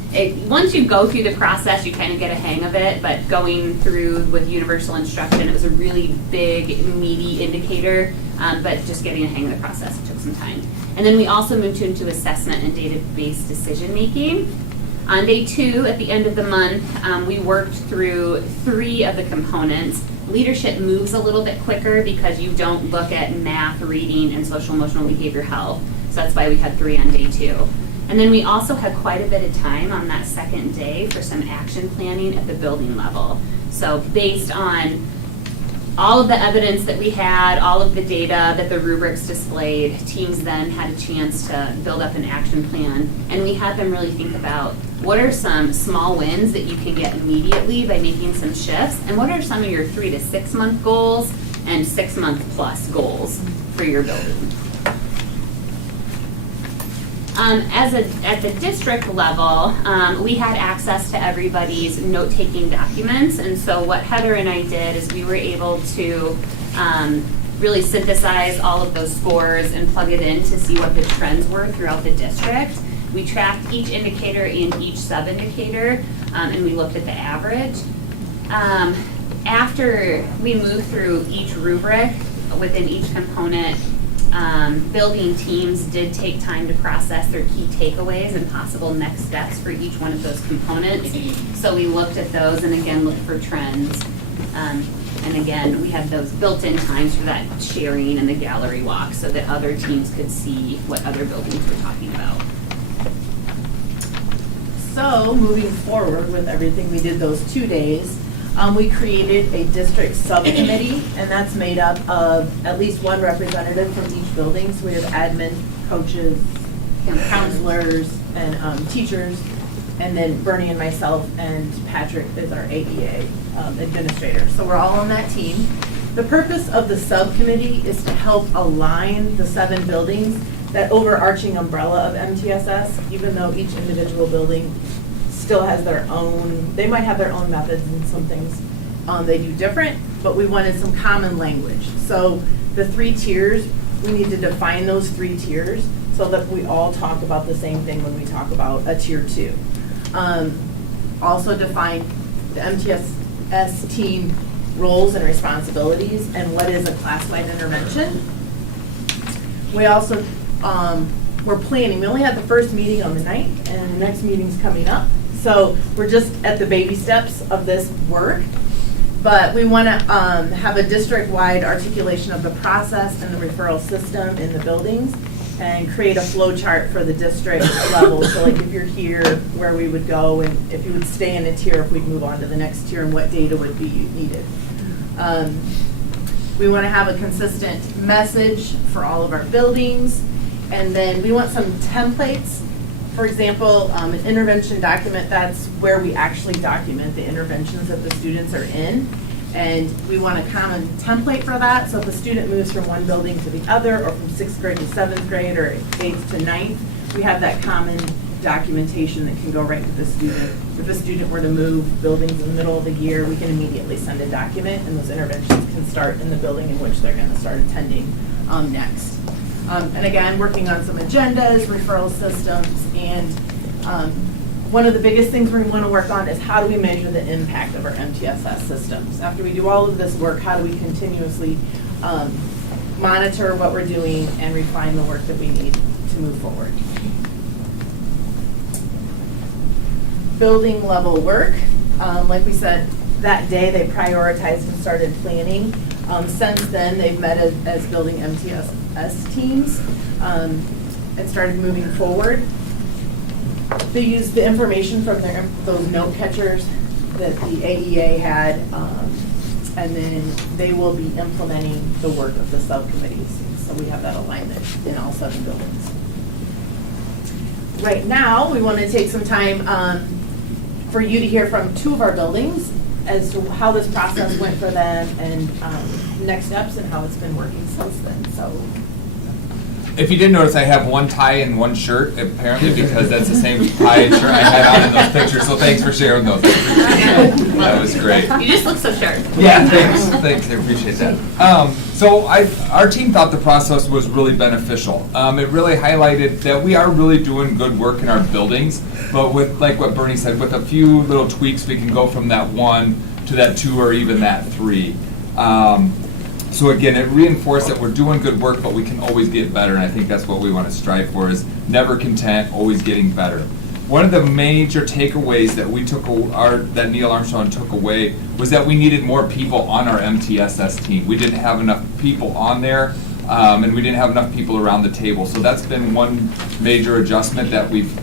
Once you go through the process, you kind of get a hang of it, but going through with universal instruction, it was a really big, meaty indicator, but just getting a hang of the process took some time. And then we also moved into assessment and data-based decision-making. On day 2, at the end of the month, we worked through 3 of the components. Leadership moves a little bit quicker because you don't look at math, reading, and social emotional behavior health. So that's why we had 3 on day 2. And then we also had quite a bit of time on that second day for some action planning at the building level. So based on all of the evidence that we had, all of the data that the rubrics displayed, teams then had a chance to build up an action plan. And we had them really think about what are some small wins that you can get immediately by making some shifts, and what are some of your 3 to 6 month goals and 6 month plus goals for your building. At the district level, we had access to everybody's note-taking documents, and so what Heather and I did is we were able to really synthesize all of those scores and plug it in to see what the trends were throughout the district. We tracked each indicator and each sub-indicator, and we looked at the average. After we moved through each rubric within each component, building teams did take time to process their key takeaways and possible next steps for each one of those components. So we looked at those and again looked for trends. And again, we had those built-in times for that sharing and the gallery walk so that other teams could see what other buildings were talking about. So moving forward with everything we did those 2 days, we created a district subcommittee, and that's made up of at least one representative from each building. So we have admin, coaches, counselors, and teachers, and then Bernie and myself and Patrick is our AEA administrator. So we're all on that team. The purpose of the subcommittee is to help align the 7 buildings, that overarching umbrella of MTSS, even though each individual building still has their own, they might have their own methods and some things they do different, but we wanted some common language. So the 3 tiers, we need to define those 3 tiers so that we all talk about the same thing when we talk about a tier 2. Also define the MTSS team roles and responsibilities and what is a class-wide intervention. We also, we're planning, we only had the first meeting on the 9th and the next meeting's coming up. So we're just at the baby steps of this work, but we want to have a district-wide articulation of the process and the referral system in the buildings and create a flow chart for the district level. So like if you're here, where we would go, and if you would stay in a tier, if we'd move on to the next tier and what data would be needed. We want to have a consistent message for all of our buildings, and then we want some templates. For example, an intervention document, that's where we actually document the interventions that the students are in. And we want a common template for that. So if a student moves from one building to the other, or from 6th grade to 7th grade, or 8th to 9th, we have that common documentation that can go right to the student. If a student were to move buildings in the middle of the year, we can immediately send a document, and those interventions can start in the building in which they're going to start attending next. And again, working on some agendas, referral systems, and one of the biggest things we want to work on is how do we measure the impact of our MTSS systems. After we do all of this work, how do we continuously monitor what we're doing and refine the work that we need to move forward. Building level work, like we said, that day, they prioritized and started planning. Since then, they've met as building MTSS teams and started moving forward. They used the information from those note catchers that the AEA had, and then they will be implementing the work of the subcommittees. So we have that alignment in all 7 buildings. Right now, we want to take some time for you to hear from 2 of our buildings as to how this process went for them and next steps and how it's been working since then. So, if you didn't notice, I have one tie and one shirt, apparently, because that's the same tie and shirt I had on in those pictures. So thanks for sharing those. That was great. You just look so sharp. Yeah, thanks. I appreciate that. So our team thought the process was really beneficial. It really highlighted that we are really doing good work in our buildings, but with, like what Bernie said, with a few little tweaks, we can go from that 1 to that 2 or even that 3. So again, it reinforced that we're doing good work, but we can always get better, and I think that's what we want to strive for, is never content, always getting better. One of the major takeaways that we took, that Neil Armstrong took away, was that we needed more people on our MTSS team. We didn't have enough people on there, and we didn't have enough people around the table. So that's been one major adjustment that we've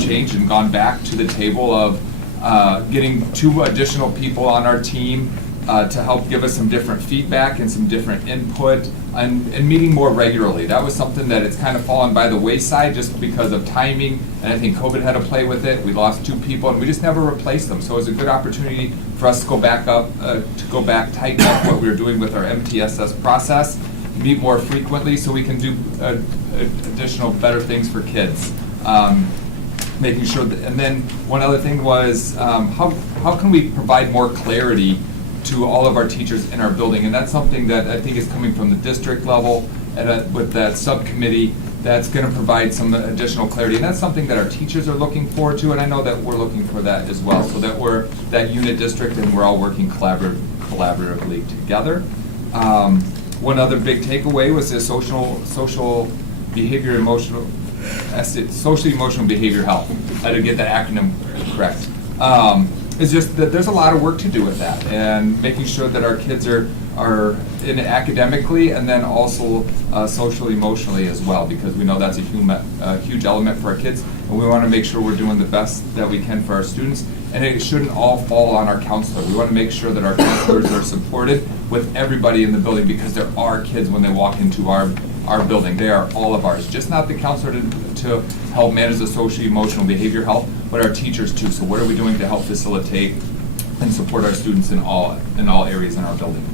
changed and gone back to the table of getting 2 additional people on our team to help give us some different feedback and some different input, and meeting more regularly. That was something that it's kind of fallen by the wayside just because of timing, and I think COVID had to play with it. We lost 2 people, and we just never replaced them. So it was a good opportunity for us to go back up, tighten up what we were doing with our MTSS process, meet more frequently so we can do additional better things for kids. Making sure that, and then one other thing was how can we provide more clarity to all of our teachers in our building, and that's something that I think is coming from the district level and with that subcommittee that's going to provide some additional clarity, and that's something that our teachers are looking forward to, and I know that we're looking for that as well, so that we're that unit district and we're all working collaboratively together. One other big takeaway was the social behavior emotional behavior health. I didn't get that acronym correct. It's just that there's a lot of work to do with that, and making sure that our kids are in it academically and then also social emotionally as well, because we know that's a huge element for our kids, and we want to make sure we're doing the best that we can for our students, and it shouldn't all fall on our counselor. We want to make sure that our counselors are supported with everybody in the building, because there are kids when they walk into our building. They are all of ours, just not the counselor to help manage the social emotional behavior health, but our teachers too. So what are we doing to help facilitate and support our students in all areas in our building?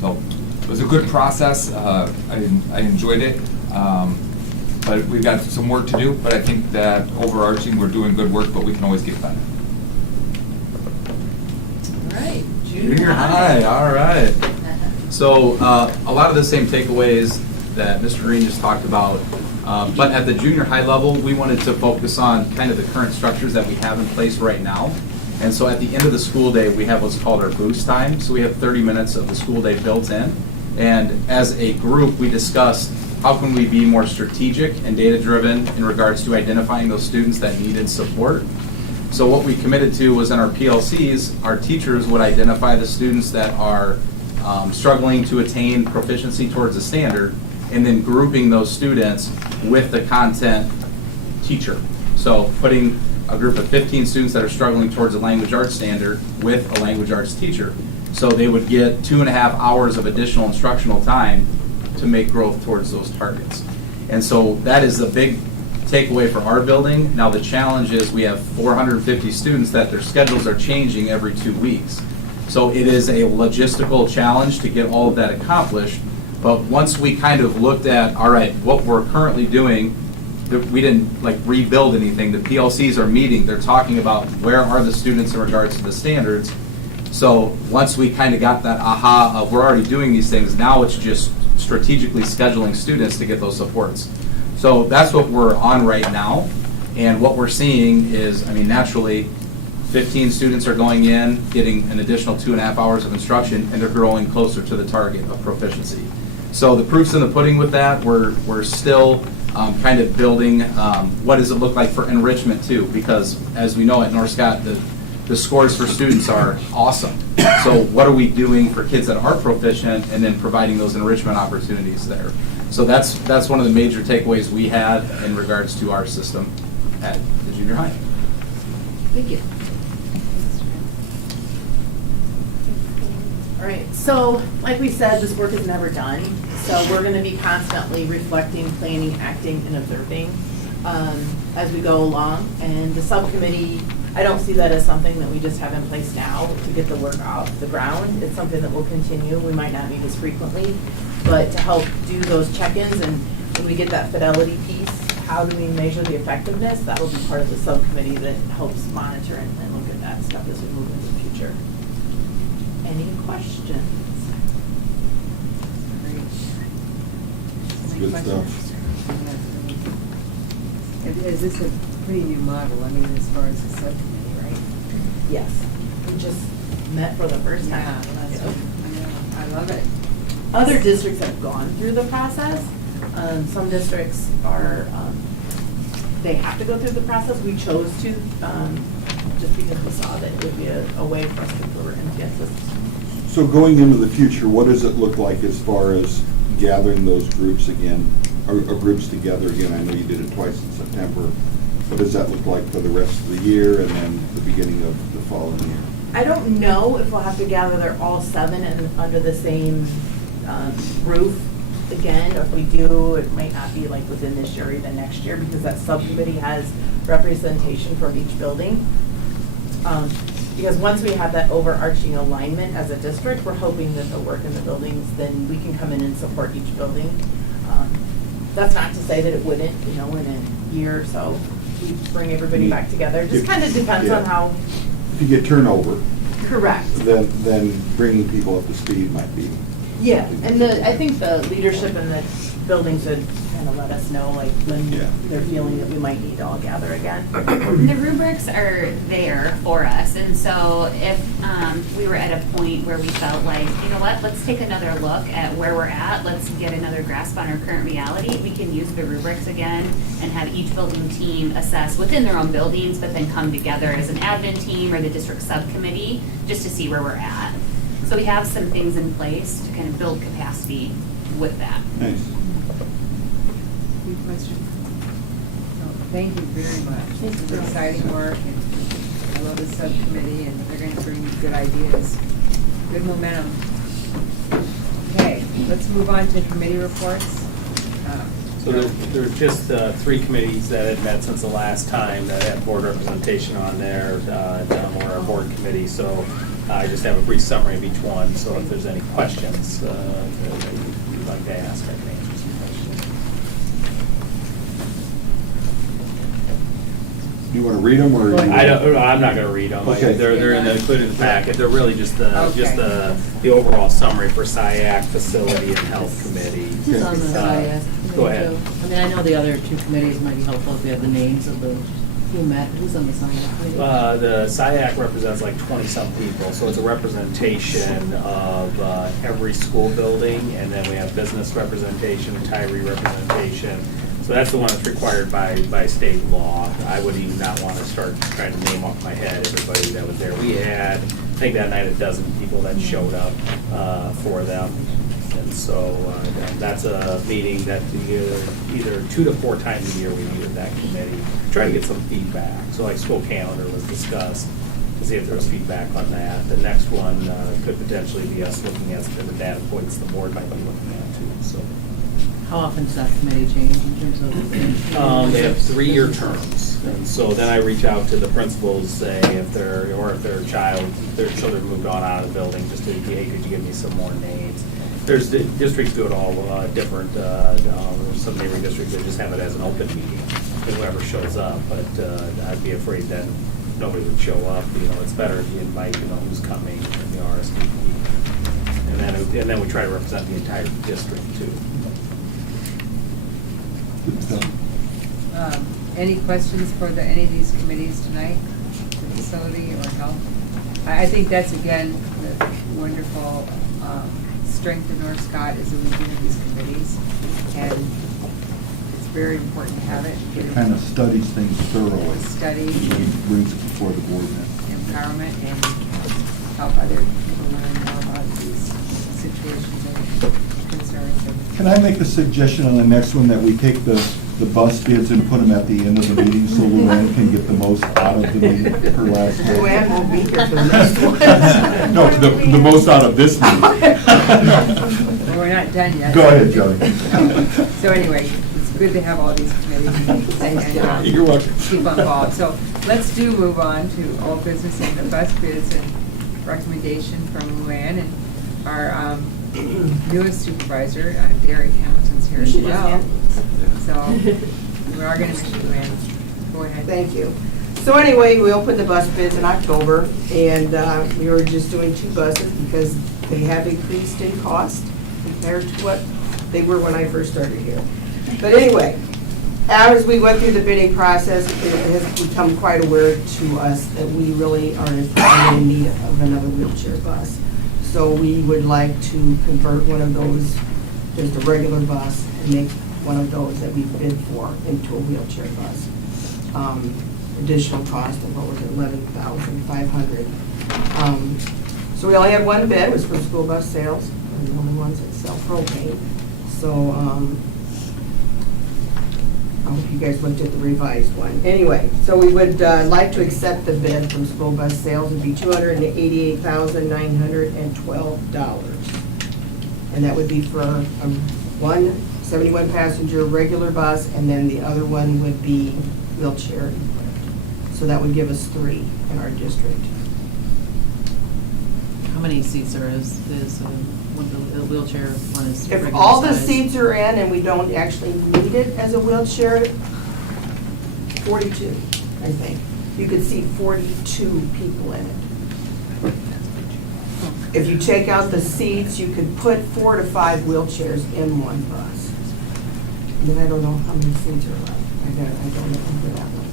So it was a good process. I enjoyed it, but we've got some work to do. But I think that overarching, we're doing good work, but we can always get better. all right, Junior high, all right. So a lot of the same takeaways that Mr. Green just talked about, but at the junior high level, we wanted to focus on kind of the current structures that we have in place right now. And so at the end of the school day, we have what's called our boost time. So we have 30 minutes of the school day built in. And as a group, we discussed how can we be more strategic and data-driven in regards to identifying those students that needed support. So what we committed to was in our PLCs, our teachers would identify the students that are struggling to attain proficiency towards a standard, and then grouping those students with the content teacher. So putting a group of 15 students that are struggling towards a language arts standard with a language arts teacher. So they would get 2.5 hours of additional instructional time to make growth towards those targets. And so that is a big takeaway for our building. Now the challenge is we have 450 students that their schedules are changing every 2 weeks. So it is a logistical challenge to get all of that accomplished. But once we kind of looked at, all right, what we're currently doing, we didn't like rebuild anything. The PLCs are meeting. They're talking about where are the students in regards to the standards. So once we kind of got that aha of we're already doing these things, now it's just strategically scheduling students to get those supports. So that's what we're on right now. And what we're seeing is, I mean, naturally, 15 students are going in, getting an additional 2.5 hours of instruction, and they're growing closer to the target of proficiency. So the proof's in the pudding with that. We're still kind of building what does it look like for enrichment too, because as we know at North Scott, the scores for students are awesome. So what are we doing for kids that are proficient and then providing those enrichment opportunities there? So that's one of the major takeaways we had in regards to our system at the junior high. Thank you. All right, so like we said, this work is never done. So we're going to be constantly reflecting, planning, acting, and observing as we go along. And the subcommittee, I don't see that as something that we just have in place now to get the work off the ground. It's something that will continue. We might not meet as frequently, but to help do those check-ins and when we get that fidelity piece, how do we measure the effectiveness? That will be part of the subcommittee that helps monitor and look at that stuff as we move into the future. Any questions? Good stuff. Is this a pretty new model, I mean, as far as the subcommittee, right? Yes. We just met for the first time. Yeah, that's what, I love it. Other districts have gone through the process. Some districts are, they have to go through the process. We chose to, just because we saw that it would be a way for us to deliver MTS systems. So going into the future, what does it look like as far as gathering those groups again, or groups together again? I know you did it twice in September. What does that look like for the rest of the year and then the beginning of the following year? I don't know if we'll have to gather all 7 and under the same roof again. If we do, it might not be like within this year or even next year because that subcommittee has representation from each building. Because once we have that overarching alignment as a district, we're hoping that the work in the buildings, then we can come in and support each building. That's not to say that it wouldn't, you know, in a year or so, we bring everybody back together. Just kind of depends on how. If you get turnover. Correct. Then bringing people up to speed might be. Yeah, and I think the leadership in the buildings would kind of let us know, like, when they're feeling that we might need to all gather again. The rubrics are there for us, and so if we were at a point where we felt like, you know what, let's take another look at where we're at, let's get another grasp on our current reality, we can use the rubrics again and have each building team assess within their own buildings, but then come together as an admin team or the district subcommittee just to see where we're at. So we have some things in place to kind of build capacity with that. Nice. Any questions? No, thank you very much. This is exciting work, and I love the subcommittee, and they're going to bring good ideas, good momentum. Okay, let's move on to committee reports. So there's just 3 committees that had met since the last time that had board representation on there, or our board committee. So I just have a brief summary of each one. So if there's any questions that you'd like to ask, I can answer some questions. Do you want to read them or? I'm not going to read them. Okay. They're included in the packet. They're really just the overall summary for SIAC facility and health committee. Who's on the SIAC? Go ahead. I mean, I know the other 2 committees might be helpful if we have the names of the who met. Who's on the SIAC committee? The SIAC represents like 20-some people, so it's a representation of every school building, and then we have business representation, retiree representation. So that's the one that's required by state law. I would even not want to start trying to name off my head everybody that was there. We had, I think that night, 12 people that showed up for them. And so that's a meeting that either 2 to 4 times a year we meet with that committee, try to get some feedback. So like school calendar was discussed to see if there was feedback on that. The next one could potentially be us looking at some different data points the board might be looking at too. So. How often does that committee change in terms of? They have 3-year terms, and so then I reach out to the principals, say if their children moved out of the building, just to, hey, could you give me some more names? There's districts do it all different. Some neighboring districts they just have it as an open meeting, and whoever shows up. But I'd be afraid that nobody would show up. You know, it's better if you invite, you know, who's coming in the RSVP, and then we try to represent the entire district too. Any questions for any of these committees tonight, the facility or health? I think that's, again, the wonderful strength of North Scott is that we do these committees, and it's very important to have it. It kind of studies things thoroughly. Study. And brings it before the board then. And empowerment and help other people learn more about these situations and concerns. And Can I make a suggestion on the next one, that we take the bus bids and put them at the end of the meeting so Luann can get the most out of the meeting, her last bid? Luann won't be here for the next one. No, the most out of this meeting. Well, we're not done yet. Go ahead, Joey. So anyway, it's good to have all these committees and You're welcome. keep involved. So let's move on to old business and the bus bids and recommendation from Luann, and our newest supervisor, Derek Hamilton's here as well. So we are going to miss you, Luann. Go ahead. Thank you. So anyway, we opened the bus bids in October, and we were just doing 2 buses because they have increased in cost compared to what they were when I first started here. But anyway, as we went through the bidding process, it has become quite aware to us that we really are in need of another wheelchair bus. So we would like to convert one of those, just a regular bus, and make one of those that we bid for into a wheelchair bus. Additional cost of what was it, $11,500. So we only had one bid. It was for school bus sales. We're the only ones that sell propane. So I hope you guys looked at the revised one. Anyway, so we would like to accept the bid from school bus sales. It'd be $288,912. And that would be for one 71-passenger regular bus, and then the other one would be wheelchair equipped. So that would give us 3 in our district. How many seats is the wheelchair one is If regular all the size? seats are in and we don't actually need it as a wheelchair, 42, I think. You could seat 42 people in it. If you take out the seats, you could put 4 to 5 wheelchairs in one bus. And then I don't know how many seats are left. I don't know for that one,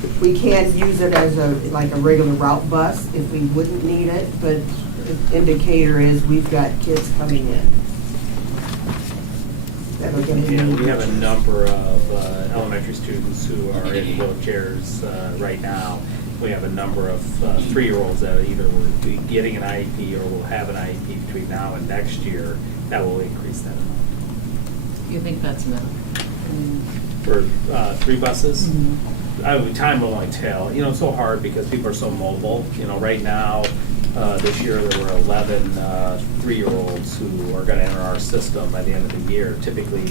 but we can't use it as like a regular route bus if we wouldn't need it, but the indicator is we've got kids coming in that are gonna Yeah, need we have a wheelchairs. number of elementary students who are in wheelchairs right now. We have a number of 3-year-olds that either will be getting an IEP or will have an IEP between now and next year. That will increase that amount. You think that's enough? For 3 buses? Time will only tell. You know, it's so hard because people are so mobile. You know, right now, this year there were 11 3-year-olds who are going to enter our system by the end of the year. Typically,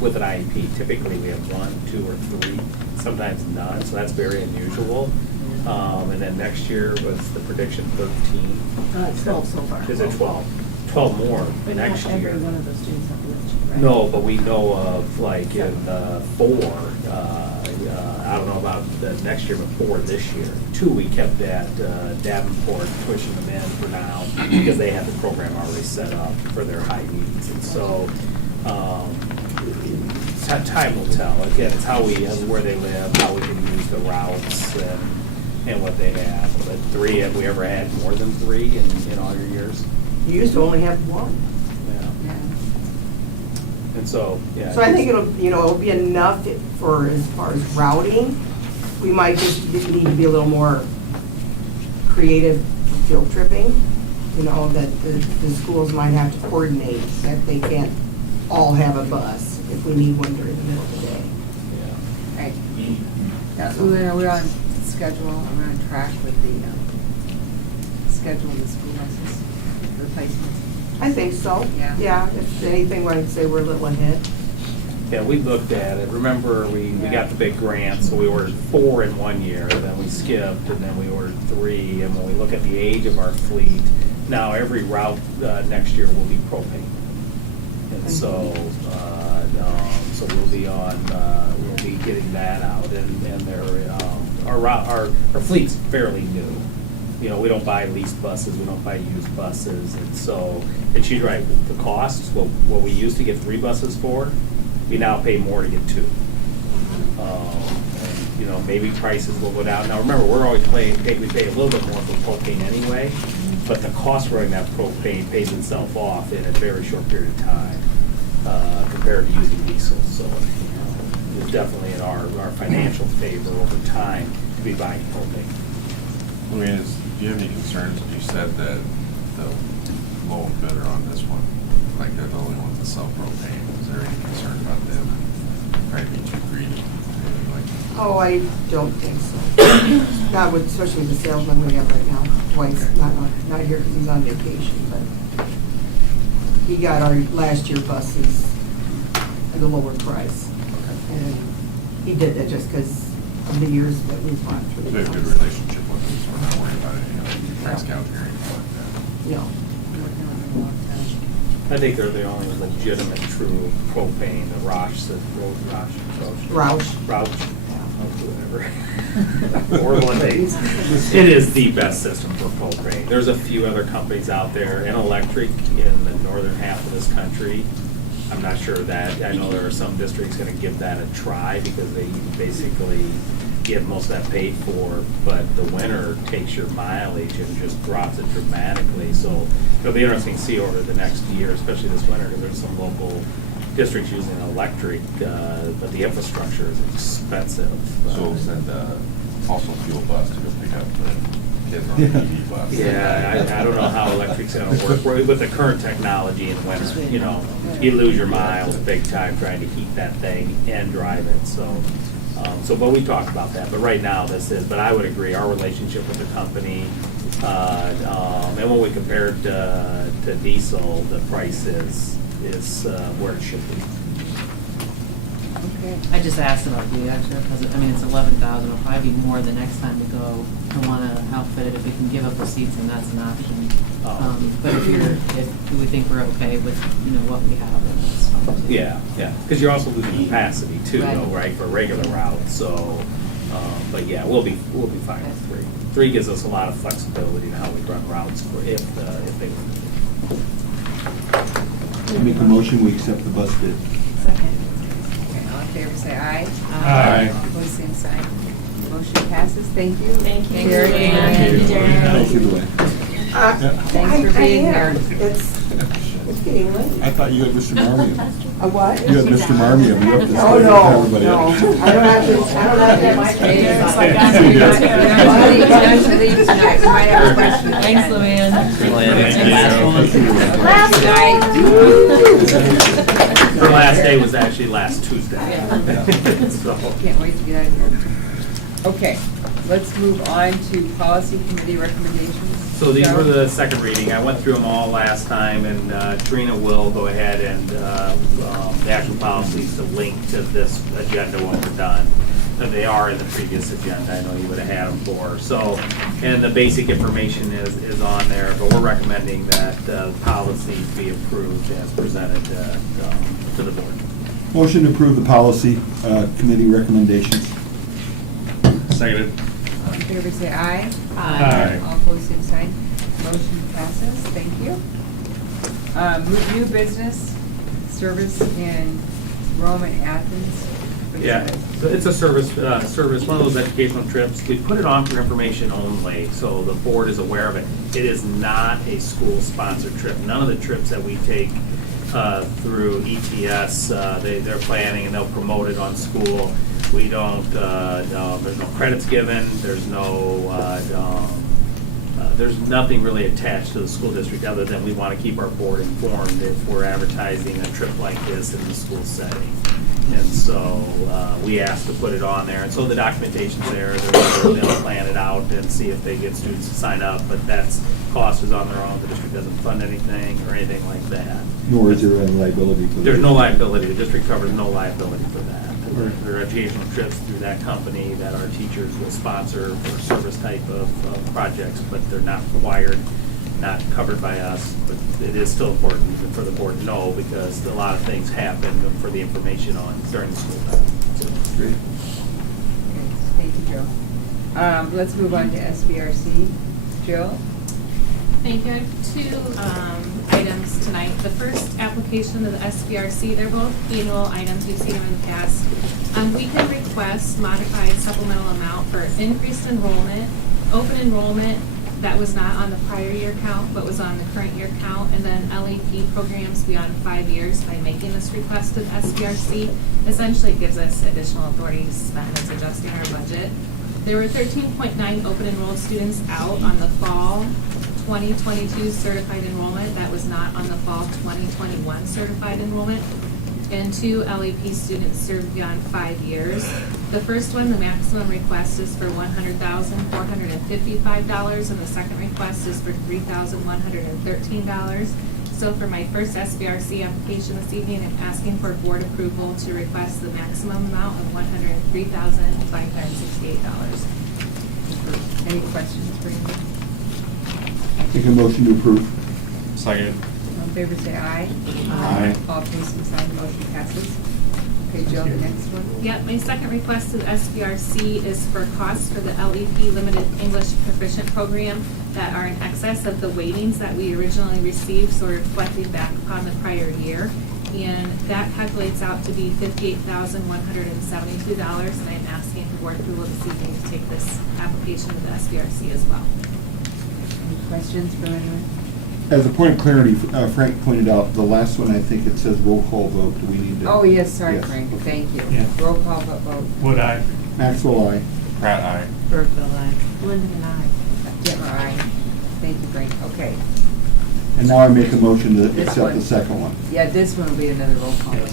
with an IEP, typically we have 1, 2, or 3, sometimes none. So that's very unusual. And then next year was the prediction 13. 12 so far. Is it 12? 12 more But next not year. every one of those students have a wheelchair, right? No, but we know of like in 4, I don't know about the next year, but 4 this year. 2 we kept at Davenport, pushing them in for now because they had the program already set up for their high needs. And so time will tell. Again, it's how where they live, how we can use the routes and what they have. But 3, have we ever had more than 3 in all your years? You used to only have 1. And so, yeah. So I think it'll be enough for as far as routing. We might just need to be a little more creative for field tripping. You know, that the schools might have to coordinate that they can't all have a bus if we need one during the middle of the day. Right. Yeah, we're on schedule, we're on track with the schedule of the school buses, replacements. I think so. Yeah. If anything, I'd say we're a little ahead. Yeah, we looked at it. Remember, we got the big grant, so we ordered 4 in 1 year, then we skipped, and then we ordered 3. And when we look at the age of our fleet, now every route next year will be propane. And so we'll be getting that out, and our fleet's fairly new. You know, we don't buy leased buses, we don't buy used buses, and so, and she's right, the costs, what we used to get 3 buses for, we now pay more to get 2. And, you know, maybe prices will go down. Now, remember, we're always we pay a little bit more for propane anyway, but the cost for running that propane pays itself off in a very short period of time compared to using diesel. So, it's definitely in our financial favor over time to be buying propane. Luann, do you have any concerns? You said that the low bidder on this one, like they're the only ones that sell propane. Is there any concern about them trying to be too greedy? Anything like that? Oh, I don't think so. Not with, especially with the salesman we have right now. Dwight's not here because he's on vacation, but he got our last year buses at a lower price. And he did that just because of the years that we've gone through. We have a good relationship with them, so we're not worried about any price count or anything like that. No. I think they're the only legitimate true propane, the Roush, whatever. Or one days. It is the best system for propane. There's a few other companies out there, and electric in the northern half of this country. I'm not sure that, I know there are some districts gonna give that a try because they basically get most of that paid for, but the winter takes your mileage and just drops it dramatically. So it'll be interesting to see over the next year, especially this winter, because there's some local districts using electric, but the infrastructure is expensive. So send also fuel bus to go pick up the kids on the EV bus. Yeah, I don't know how electric's gonna work with the current technology in winter, you know, you lose your miles big time trying to heat that thing and drive it, so. But we talked about that, but right now but I would agree, our relationship with the company, and when we compared to diesel, the price is where it should be. Okay. I just asked about the extra because, I mean, it's 11,000, it'll probably be more the next time we go. I want to outfit it if we can give up the seats, and that's an option. But if we think we're okay with, what we have, then that's fine too. Yeah, because you're also losing capacity too, though, right, for regular routes, so, but yeah, we'll be fine with 3. 3 gives us a lot of flexibility in how we run routes if they were. I make a motion, we accept the bus bid. Second. Okay, all in favor, say aye. Aye. Opposed, same sign. Motion passes, thank you. Thank you. Terry. Thank you, Luann. Thanks for being here. It's getting late. I thought you had Mr. Marmion. A what? You had Mr. Marmion, you have to stay Oh, with no, everybody no. else. I don't have to my Hey, papers. we don't have to leave tonight. We might have a question. Thanks, Luann. Last night. Her last day was actually last Tuesday. So. Can't wait to get out of here. Okay, let's move on to policy committee recommendations. So these Joe? were the second reading. I went through them all last time, and Trina will go ahead and the actual policies to link to this agenda when we're done. And they are in the previous agenda. I know you would have had them for. So, and the basic information is on there, but we're recommending that policies be approved as presented to the board. Motion to approve the policy committee recommendations. Seconded. All in favor, say aye. Aye. All opposed, same sign. Motion passes, thank you. New business, service in Rome and Athens. What is Yeah, that? so it's a service, one of those educational trips. We put it on for information only, so the board is aware of it. It is not a school-sponsored trip. None of the trips that we take through ETS, they're planning and they'll promote it on school. We don't, there's no credits given, there's nothing really attached to the school district other than we want to keep our board informed if we're advertising a trip like this in the school setting. And so we asked to put it on there, and so the documentation's there. They'll plan it out and see if they get students to sign up, but cost is on their own. The district doesn't fund anything or anything like that. Nor is there any liability for that. There's no liability. The district covers no liability for that. There are educational trips through that company that our teachers will sponsor for service type of projects, but they're not required, not covered by us. But it is still important for the board to know because a lot of things happen for the information on during the school time. So. Great. Thank you, Joe. Let's move on to SBRC. Jill? Thank you. I have 2 items tonight. The first application of the SBRC, they're both annual items. We've seen them in the past. We can request modified supplemental amount for increased enrollment, open enrollment that was not on the prior year count but was on the current year count, and then LEP programs beyond 5 years. By making this request of SBRC, essentially gives us additional authority to spend. It's adjusting our budget. There were 13.9 open enrolled students out on the fall 2022 certified enrollment. That was not on the fall 2021 certified enrollment. And 2 LEP students served beyond 5 years. The first one, the maximum request is for $100,455, and the second request is for $3,113. So for my first SBRC application this evening, I'm asking for board approval to request the maximum amount of $103,568. Any questions for you? Make a motion to approve. Second. All in favor, say aye. Aye. All opposed, same sign, motion passes. Okay, Jill, the next one. Yep, my second request to the SBRC is for costs for the LEP Limited English Proficient Program that are in excess of the weightings that we originally received, so we're reflecting back upon the prior year. And that calculates out to be $58,172, and I'm asking for board approval this evening to take this application to the SBRC as well. Any questions from anyone? As a point of clarity, Frank pointed out, the last one, I think it says roll call vote. Do we need to? Oh, yes, sorry, Yes. Frank, thank you. Yeah. Roll call vote. Would I? Maxwell, aye. Pratt, aye. Burkeville, aye. Linda and I. Deborah, aye. Thank you, Frank. Okay. And now I make a motion to This accept one. the second one. Yeah, this one will be another roll call. Yes.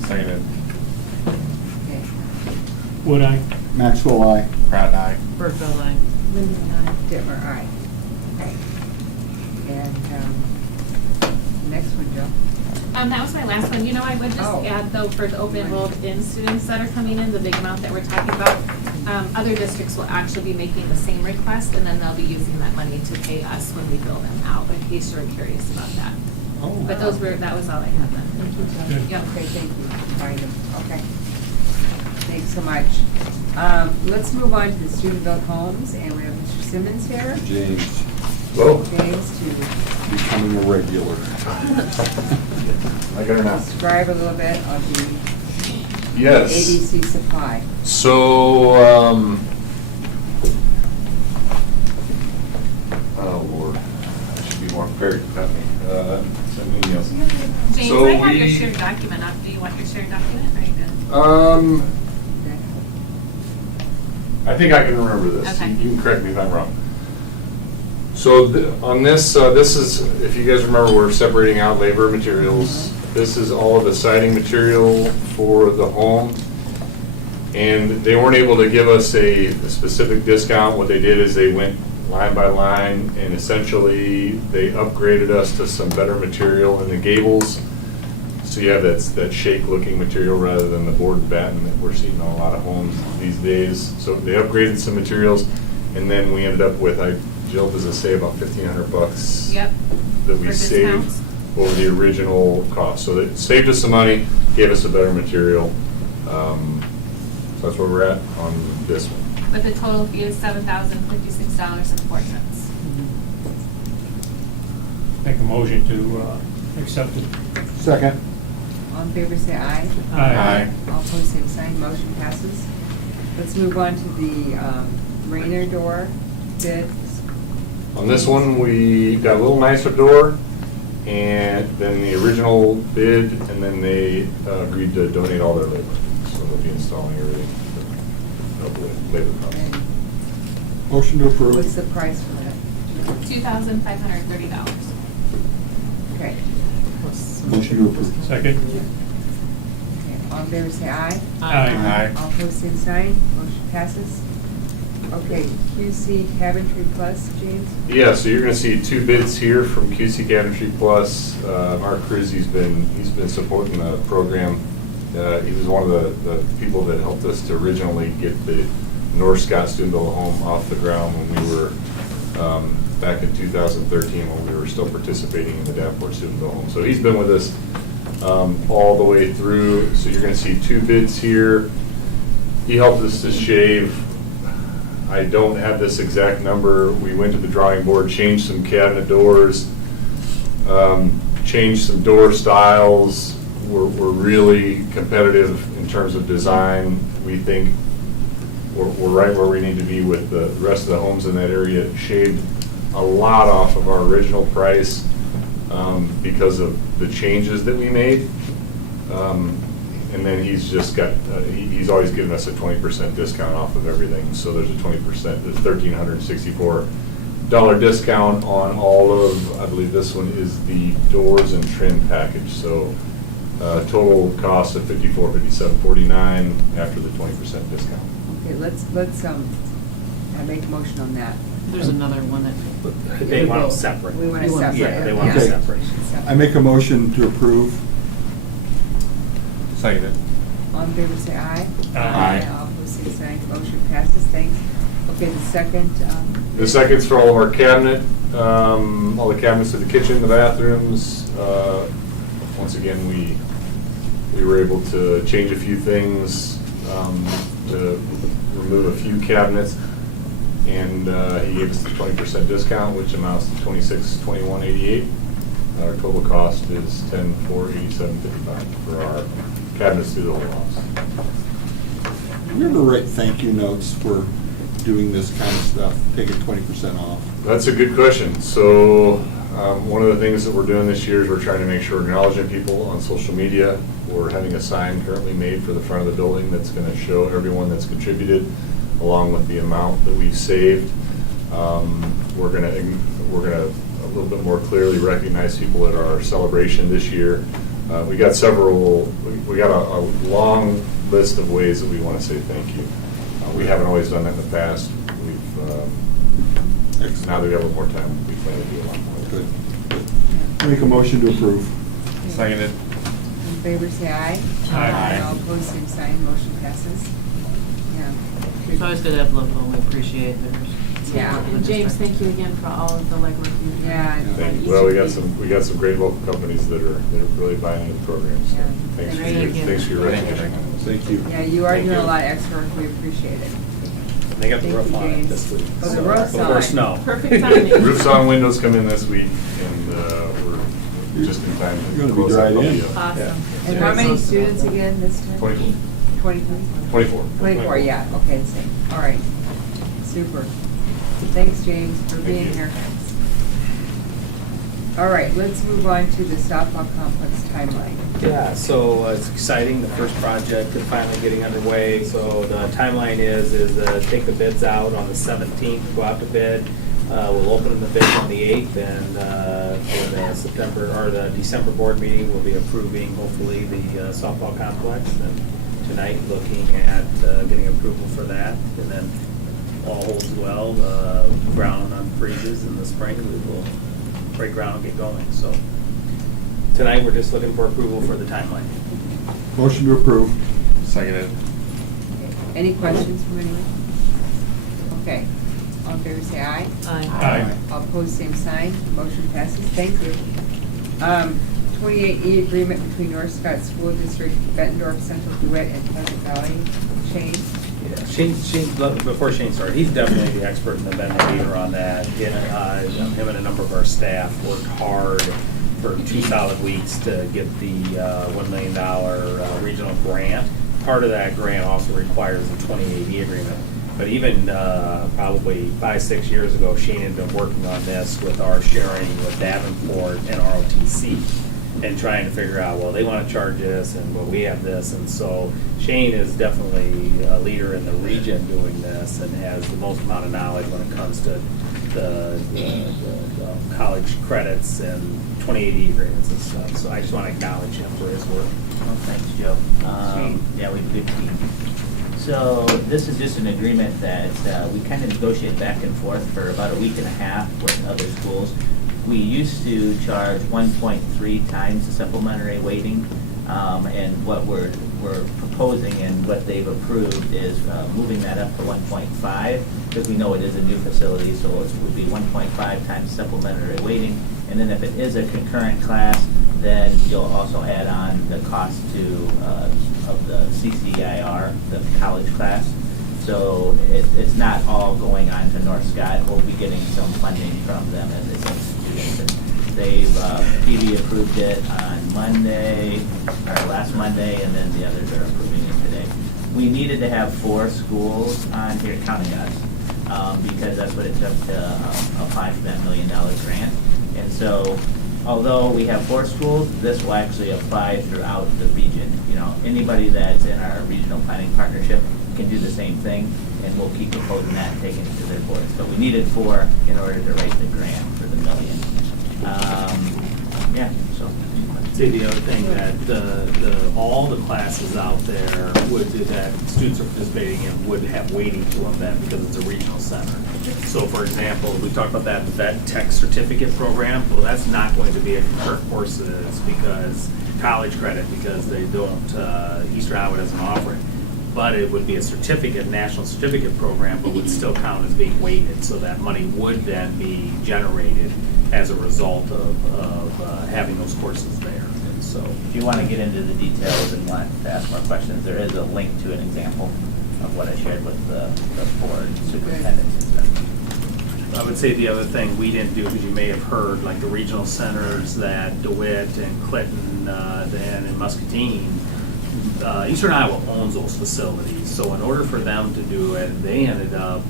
Seconded. Okay. Would I? Maxwell, aye. Pratt, aye. Burkeville, aye. Linda and I. Deborah, aye. Okay. And, next one, Jill. That was my last one. You know, I would just Oh. add though, for the open enrolled in students that are coming in, the big amount that we're talking about, other districts will actually be making the same request, and then they'll be using that money to pay us when we bill them out, in case you're curious about that. Oh. But that was all I had then. Thank you, Jill. Yep. Okay, thank you. Fine. Okay. Thanks so much. Let's move on to the student-built homes, and we have Mr. Simmons here. James, Whoa. James to becoming a regular. Like it or not. describe a little bit of the Yes. ABC supply. So, oh Lord, I should be more prepared to cut me. Send me emails. James, So I have your we- shared document up. Do you want your shared document? Or you good? I think I can remember this. Okay. You can correct me if I'm wrong. So on this, this is, if you guys remember, we're separating out labor and materials. This is all of the siding material for the home. And they weren't able to give us a specific discount. What they did is they went line by line, and essentially they upgraded us to some better material in the gables. So you have that shake-looking material rather than the board and batten that we're seeing on a lot of homes these days. So they upgraded some materials, and then we ended up with, Jill, does it say about $1,500? Yep. That we For saved discounts. over the original cost. So that saved us some money, gave us a better material. So that's where we're at on this one. But the total fee is $7,056.04. Make a motion to accept it. Second. All in favor, say aye. Aye. All opposed, same sign, motion passes. Let's move on to the Rainer door bids. On this one, we got a little nicer door, and then the original bid, and then they agreed to donate all their labor. So they'll be installing everything, no labor costs. And Motion to approve. what's the price for that? $2,530. Okay. Motion to approve. Second? Okay, all in favor, say aye. Aye. All opposed, same sign, motion passes. Okay, QC Cabinetry Plus, James? Yeah, so you're gonna see two bids here from QC Cabinetry Plus. Mark Kriz, he's been supporting the program. He was one of the people that helped us to originally get the North Scott Student Built Home off the ground when we were, back in 2013, when we were still participating in the Davenport Student Built Home. So he's been with us all the way through. So you're gonna see two bids here. He helped us to shave, I don't have this exact number. We went to the drawing board, changed some cabinet doors, changed some door styles. We're really competitive in terms of design. We think we're right where we need to be with the rest of the homes in that area. Shaved a lot off of our original price because of the changes that we made. And then he's just got, he's always given us a 20% discount off of everything. So there's a 20%, there's $1,364 discount on all of, I believe this one is the doors and trim package. So total cost of $54.57.49 after the 20% discount. Okay, let's I make a motion on that. There's another one that. They want them separate. We want to You want separate. Yeah, they want them Okay. separate. I make a motion to approve. Seconded. All in favor, say aye. Aye. All opposed, say sign. Motion passes, thanks. Okay, the second, The second's for all of our cabinet, all the cabinets of the kitchen, the bathrooms. Once again, we were able to change a few things, to remove a few cabinets, and he gave us the 20% discount, which amounts to $26,2188. Our total cost is $10,487.55 for our cabinets through the whole house. Do you ever write thank you notes for doing this kind of stuff, taking 20% off? That's a good question. So one of the things that we're doing this year is we're trying to make sure we're acknowledging people on social media. We're having a sign currently made for the front of the building that's going to show everyone that's contributed, along with the amount that we've saved. We're going to a little bit more clearly recognize people at our celebration this year. We got a long list of ways that we want to say thank you. We haven't always done that in the past. Now that we have a little more time, we plan to do a lot more. Good. Make a motion to approve. Seconded. in favor, say aye. Aye. All opposed, same sign. Motion passes. Yeah. It's always good to have local, we appreciate theirs. Yeah. And James, thank you again for all of the legwork you do. Yeah. Well, we got some great local companies that are really buying into the program. So Yeah. thanks for Thank you. thanks for your recognition. Thank you. Yeah, you are Thank doing a you. lot of extra work. We appreciate it. They got the Thank roof you, on it James. this week. Oh, the so roof's before on. snow. Perfect timing. Roofs on, windows come in this week, and we're just in time You're to gonna be close that dried in. puppy up. Awesome. And how many students again this time? 24. 24, 24. yeah, okay, the same. All right. Super. Thanks, James, for being you. here. All right, let's move on to the softball complex timeline. Yeah, so it's exciting, the first project is finally getting underway. So the timeline is take the bids out on the 17th, go out to bid. We'll open the bids on the 8th, and for the September, or the December board meeting, we'll be approving hopefully the softball complex. And tonight, looking at getting approval for that, and then all holds well, ground unfreezes in the spring, we will break ground and get going. So tonight, we're just looking for approval for the timeline. Motion to approve. Seconded. Any questions from anyone? Okay. All in favor, say aye. Aye. All opposed, same sign. Motion passes. Thank you. 28E agreement between North Scott School District, Bettendorf, Central DeWitt, and Pleasant Valley. Shane? Yeah, Shane, before Shane started, he's definitely the expert and the leader on that. Him and a number of our staff worked hard for 2 solid weeks to get the $1 million regional grant. Part of that grant also requires a 28E agreement. But even probably 5-6 years ago, Shane had been working on this with our sharing with Davenport and ROTC and trying to figure out, well, they want to charge this and well, we have this. And so Shane is definitely a leader in the region doing this and has the most amount of knowledge when it comes to the college credits and 28E agreements and stuff. So I just want to acknowledge him for his work. Well, thanks, Joe. Yeah, we have a good team. So this is just an agreement that we kind of negotiate back and forth for about a week and a half with other schools. We used to charge 1.3 times the supplementary weighting, and what we're proposing and what they've approved is moving that up to 1.5 because we know it is a new facility, so it would be 1.5 times supplementary weighting. And then if it is a concurrent class, then you'll also add on the cost of the CCIR, the college class. So it's not all going on to North Scott. We'll be getting some funding from them as it's institutions. They've PB approved it on Monday, or last Monday, and then the others are approving it today. We needed to have 4 schools on here counting us because that's what it took to apply for that $1 million grant. And so although we have 4 schools, this will actually apply throughout the region. You know, anybody that's in our regional planning partnership can do the same thing, and we'll keep proposing that and taking it to their boards. But we needed 4 in order to raise the grant for the $1 million. Yeah, so. Say the other thing that all the classes out there that students are participating in would have waiting to them then because it's a regional center. So for example, we talked about that vet tech certificate program. Well, that's not going to be a concurrent courses because college credit because they don't, Eastern Iowa doesn't offer it. But it would be a certificate, national certificate program, but would still count as being weighted. So that money would then be generated as a result of having those courses there. And so, if you want to get into the details and want to ask more questions, there is a link to an example of what I shared with the board superintendents and stuff. I would say the other thing we didn't do, because you may have heard, like the regional centers that DeWitt and Clinton and in Muscatine, Eastern Iowa owns those facilities. So in order for them to do it, they ended up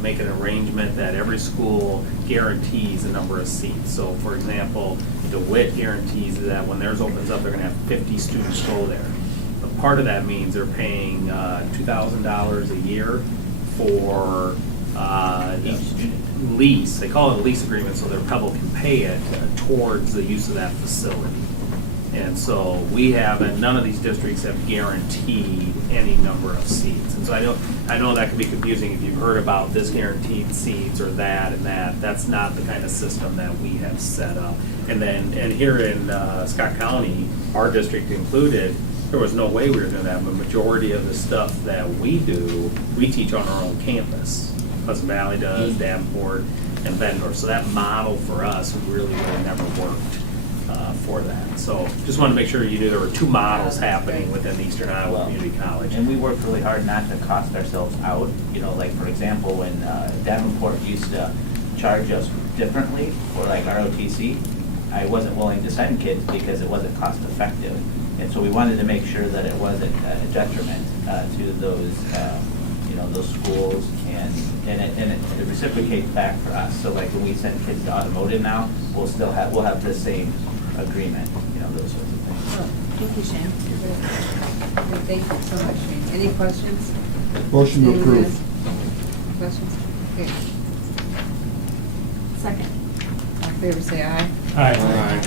making an arrangement that every school guarantees a number of seats. So for example, DeWitt guarantees that when theirs opens up, they're going to have 50 students go there. But part of that means they're paying $2,000 a year for each lease. They call it a lease agreement, so their Pebble can pay it towards the use of that facility. And so we haven't, none of these districts have guaranteed any number of seats. And so I know that can be confusing if you've heard about this guaranteed seats or that and that. That's not the kind of system that we have set up. And here in Scott County, our district included, there was no way we were doing that. The majority of the stuff that we do, we teach on our own campus. Pleasant Valley does, Davenport, and Bendorf. So that model for us really never worked for that. So just wanted to make sure you knew there were 2 models happening within Eastern Iowa Community College. And we worked really hard not to cost ourselves out. You know, like for example, when Davenport used to charge us differently for like ROTC, I wasn't willing to send kids because it wasn't cost effective. And so we wanted to make sure that it wasn't a detriment to those, those schools, and it reciprocates back for us. So like when we send kids to automotive now, we'll have the same agreement, those sorts of things. Thank you, Shane. Thank you so much, Shane. Any questions? Motion to approve. Questions? Okay. Second. All in favor, say aye. Aye.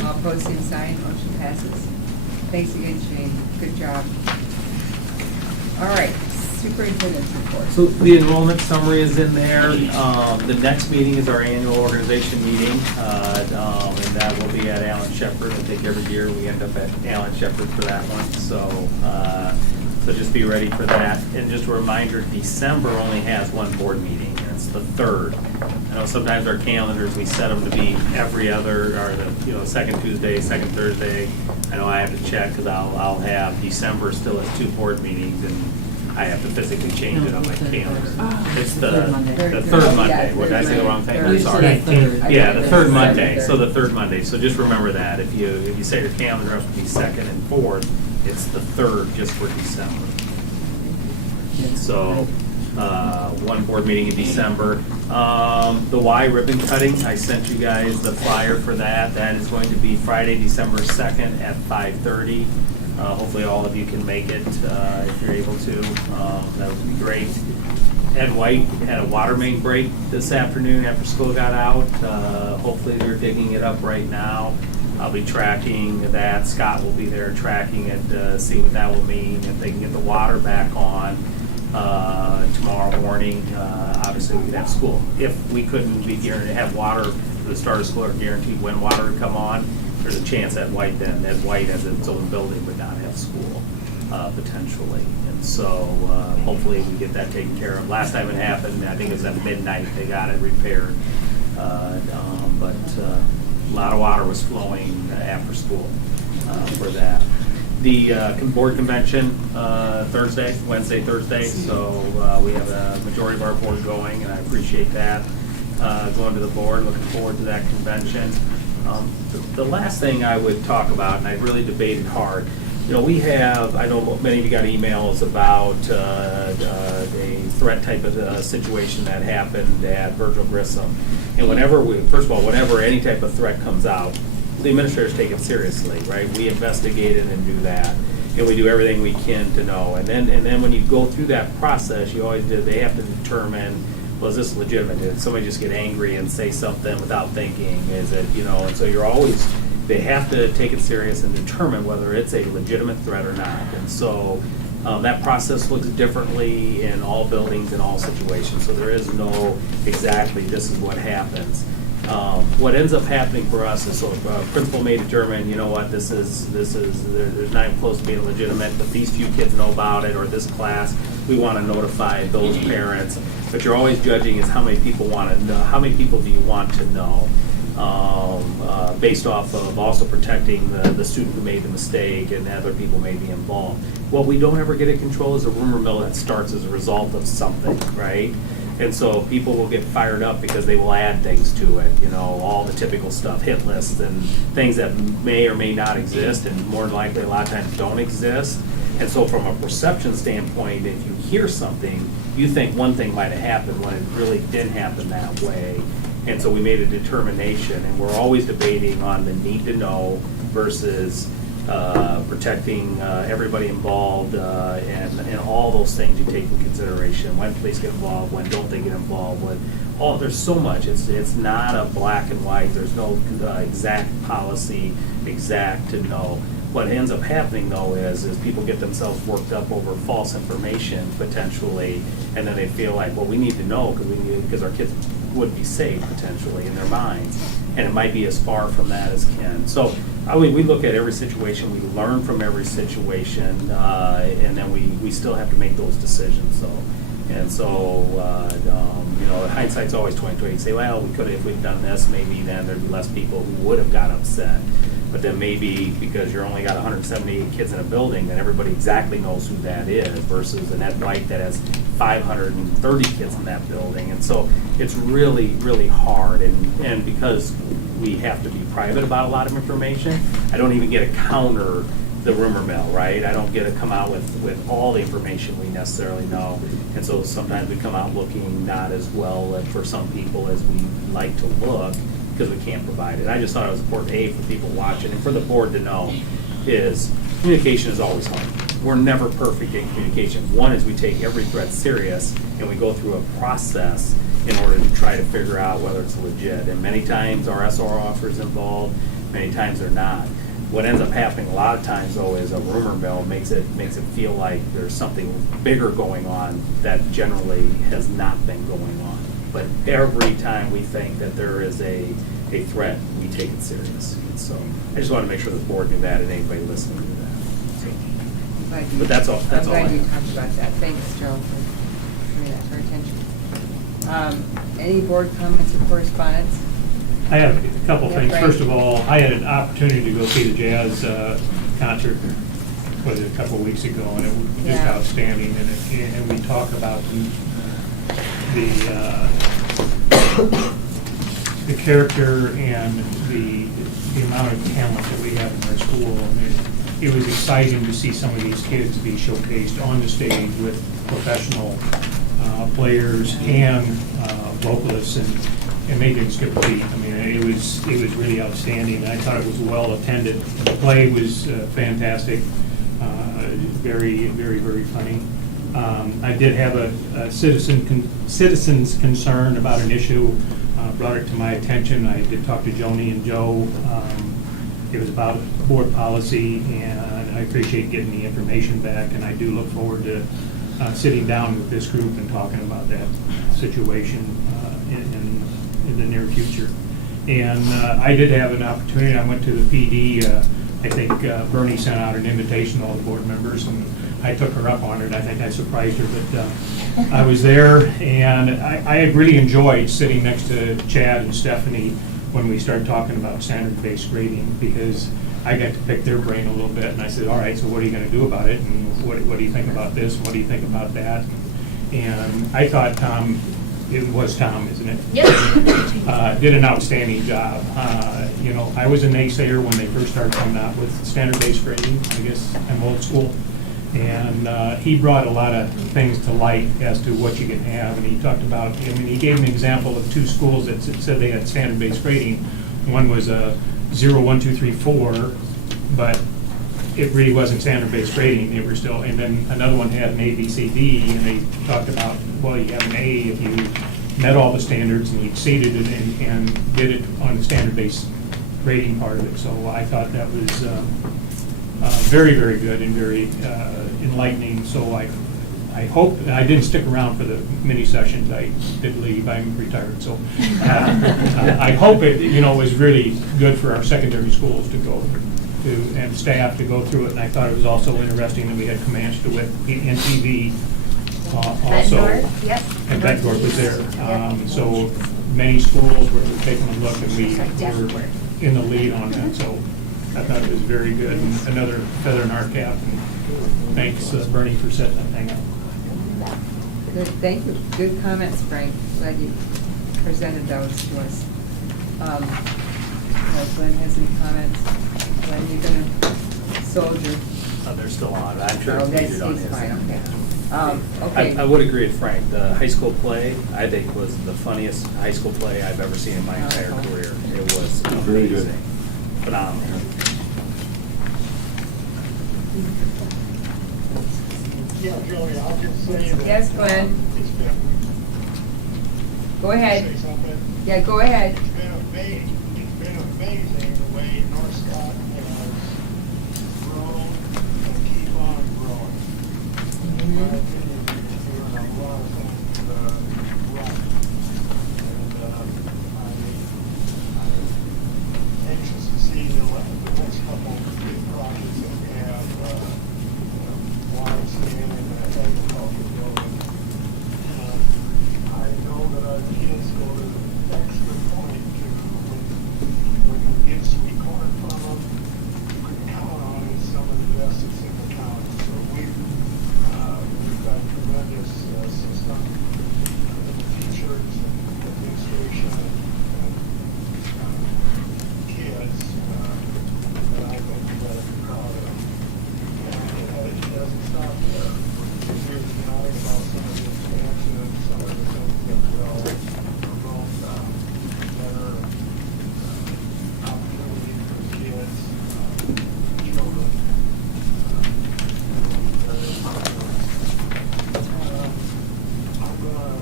All opposed, same sign. Motion passes. Thanks again, Shane. Good job. All right, superintendent's report. So the enrollment summary is in there. The next meeting is our annual organization meeting, and that will be at Allen Shepherd. I think every year we end up at Allen Shepherd for that one. So just be ready for that. And just a reminder, December only has 1 board meeting, and it's the 3rd. I know sometimes our calendars, we set them to be every other, or the second Tuesday, second Thursday. I know I have to check because I'll have December still as 2 board meetings, and I have to physically change it on my calendar. It's the third Monday. What did I say the wrong thing? I'm sorry. Yeah, the 3rd Monday. So the 3rd Monday. So just remember that. If you set your calendar up to be 2nd and 4th, it's the 3rd just for December. So 1 board meeting in December. The Y ribbon cutting, I sent you guys the flyer for that. That is going to be Friday, December 2nd at 5:30. Hopefully all of you can make it if you're able to. That would be great. Ed White had a water main break this afternoon after school got out. Hopefully they're digging it up right now. I'll be tracking that. Scott will be there tracking it, see what that will mean. If they can get the water back on tomorrow morning, obviously we could have school. If we couldn't be guaranteed to have water for the start of school or guaranteed when water would come on, there's a chance that White as its own building would not have school, potentially. And so hopefully we get that taken care of. Last time it happened, I think it was at midnight, they got it repaired. But a lot of water was flowing after school for that. The board convention Wednesday, Thursday, so we have a majority of our board going, and I appreciate that. Going to the board, looking forward to that convention. The last thing I would talk about, and I really debated hard, we have, I know many of you got emails about a threat type of situation that happened at Virgil Grissom. And whenever any type of threat comes out, the administrators take it seriously, right? We investigate it and do that, and we do everything we can to know. And then when you go through that process, they have to determine, well, is this legitimate? Did somebody just get angry and say something without thinking? Is it, and so they have to take it serious and determine whether it's a legitimate threat or not. And so that process looks differently in all buildings, in all situations. So there is no exactly this is what happens. What ends up happening for us is, so if a principal may determine, you know what, there's not even close to being legitimate, but these few kids know about it, or this class, we want to notify those parents. But you're always judging is how many people want to know, how many people do you want to know, based off of also protecting the student who made the mistake and other people may be involved. What we don't ever get in control is a rumor mill that starts as a result of something, right? And so people will get fired up because they will add things to it, all the typical stuff, hit lists and things that may or may not exist, and more than likely a lot of times don't exist. And so from a perception standpoint, if you hear something, you think one thing might have happened when it really didn't happen that way. And so we made a determination, and we're always debating on the need to know versus protecting everybody involved, and all those things you take in consideration. When police get involved, when don't they get involved, there's so much. It's not a black and white. There's no exact policy, exact to know. What ends up happening though is people get themselves worked up over false information potentially, and then they feel like, well, we need to know because our kids would be safe potentially in their minds, and it might be as far from that as can. So we look at every situation, we learn from every situation, and then we still have to make those decisions. Hindsight's always 20/20. You say, well, we could have, if we'd done this, maybe then there'd be less people who would have got upset. But then maybe because you're only got 178 kids in a building, then everybody exactly knows who that is, versus an Ed White that has 530 kids in that building. And so it's really, really hard. And because we have to be private about a lot of information, I don't even get to counter the rumor mill, right? I don't get to come out with all the information we necessarily know. And so sometimes we come out looking not as well for some people as we like to look, because we can't provide it. I just thought it was important, for people watching and for the board to know, is communication is always hard. We're never perfect in communication. One is we take every threat serious and we go through a process in order to try to figure out whether it's legit. And many times our SR officers involved, many times they're not. What ends up happening a lot of times though is a rumor mill makes it feel like there's something bigger going on that generally has not been going on. But every time we think that there is a threat, we take it serious. And so I just want to make sure the board knew that and anybody listening knew that. But that's all. I'm glad you talked about that. Thanks, Joe, for bringing that to our attention. Any board comments or correspondence? I have a couple things. Right. First of all, I had an opportunity to go see the jazz concert a couple of weeks ago, and it was just outstanding. And we talk about the character and the amount of talent that we have in our school. And it was exciting to see some of these kids be showcased on the stage with professional players and vocalists, and they didn't skip a beat. I mean, it was really outstanding. I thought it was well attended. The play was fantastic, very, very, very funny. I did have a citizen's concern about an issue, brought it to my attention. I did talk to Joni and Joe. It was about board policy, and I appreciate getting the information back, and I do look forward to sitting down with this group and talking about that situation in the near future. And I did have an opportunity. I went to the PD. I think Bernie sent out an invitation to all the board members, and I took her up on it. I think I surprised her, but I was there, and I had really enjoyed sitting next to Chad and Stephanie when we started talking about standard-based grading, because I got to pick their brain a little bit, and I said, all right, so what are you going to do about it, and what do you think about this, what do you think about that? And I thought Tom, it was Tom, isn't it? Yep. Did an outstanding job. I was a naysayer when they first started coming out with standard-based grading. I guess I'm old school. And he brought a lot of things to light as to what you can have. And he talked about, he gave an example of two schools that said they had standard-based grading. One was a 0, 1, 2, 3, 4, but it really wasn't standard-based grading. They were still, and then another one had an A, B, C, D, and they talked about, well, you have an A if you met all the standards and you exceeded it and did it on the standard-based grading part of it. So I thought that was very, very good and very enlightening. So I hope, and I didn't stick around for the mini sessions, I did leave, I'm retired, so I hope it, was really good for our secondary schools to go to, and staff to go through it, and I thought it was also interesting that we had Comanche DeWitt and TV also. Bettendorf, yep. And Bettendorf was there. So many schools were taking a look, and we were in the lead on that, so I thought it was very good, and another feather in our cap, and thanks Bernie for setting that thing up. Good, thank you. Good comments, Frank. Glad you presented those to us. Glenn has any comments? Glenn, you're gonna soldier? They're still on. I'm sure Oh, it's that's needed on he's his. fine, okay. I would agree with Frank. The high school play, I think, was the funniest high school play I've ever seen in my entire career. It was Very good. amazing, phenomenal. Yeah, Joey, I'll just say that. Yes, Glenn. It's been. Go ahead. Say something. Yeah, go ahead. It's been amazing the way North Scott has grown and keep on growing. In my opinion, you're doing a lot of things right. And I'm anxious to see the next couple of big projects that we have. YMCA and the agriculture building. I know that our kids go to the extra point to when you get sweet corn from them, you can count on it, some of the best that's in the county. So we've got tremendous system, the teachers and administration and kids that I think we got to be proud of. It doesn't stop there. We're nice about some of the expansion and some of the things that will promote better opportunity for kids, children. I'm gonna,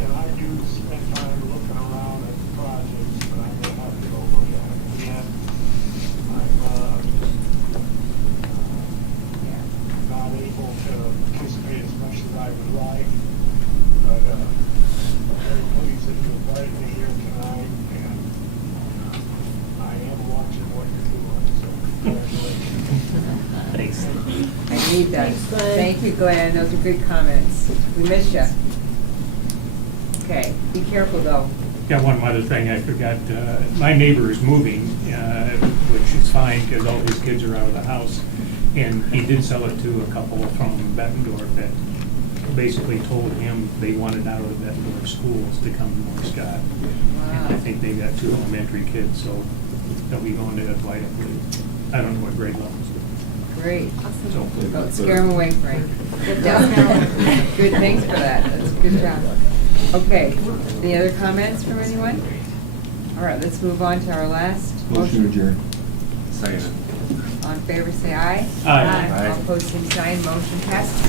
and I do spend time looking around at projects, but I'm gonna have to go look at it again. I'm not able to participate as much as I would like, but I'm very pleased that you invited me here tonight, and I am watching what you're doing, so congratulations. Thanks. I need that. Thanks, Glenn. Thank you, Glenn. Those are good comments. We miss you. Okay, be careful though. Got one other thing I forgot. My neighbor is moving, which is fine because all his kids are out of the house. And he did sell it to a couple from Bettendorf that basically told him they wanted out of the Bettendorf schools to come to North Scott. And I think they got 2 elementary kids, so they'll be going to Dwight, I believe. I don't know what grade levels. Great. So, Don't scare them away, Frank. Good job. Good, thanks for that. That's a good job. Okay, any other comments from anyone? All right, let's move on to our last Motion motion. adjourned. Second. All in favor, say aye. Aye. All opposed, same sign. Motion passes.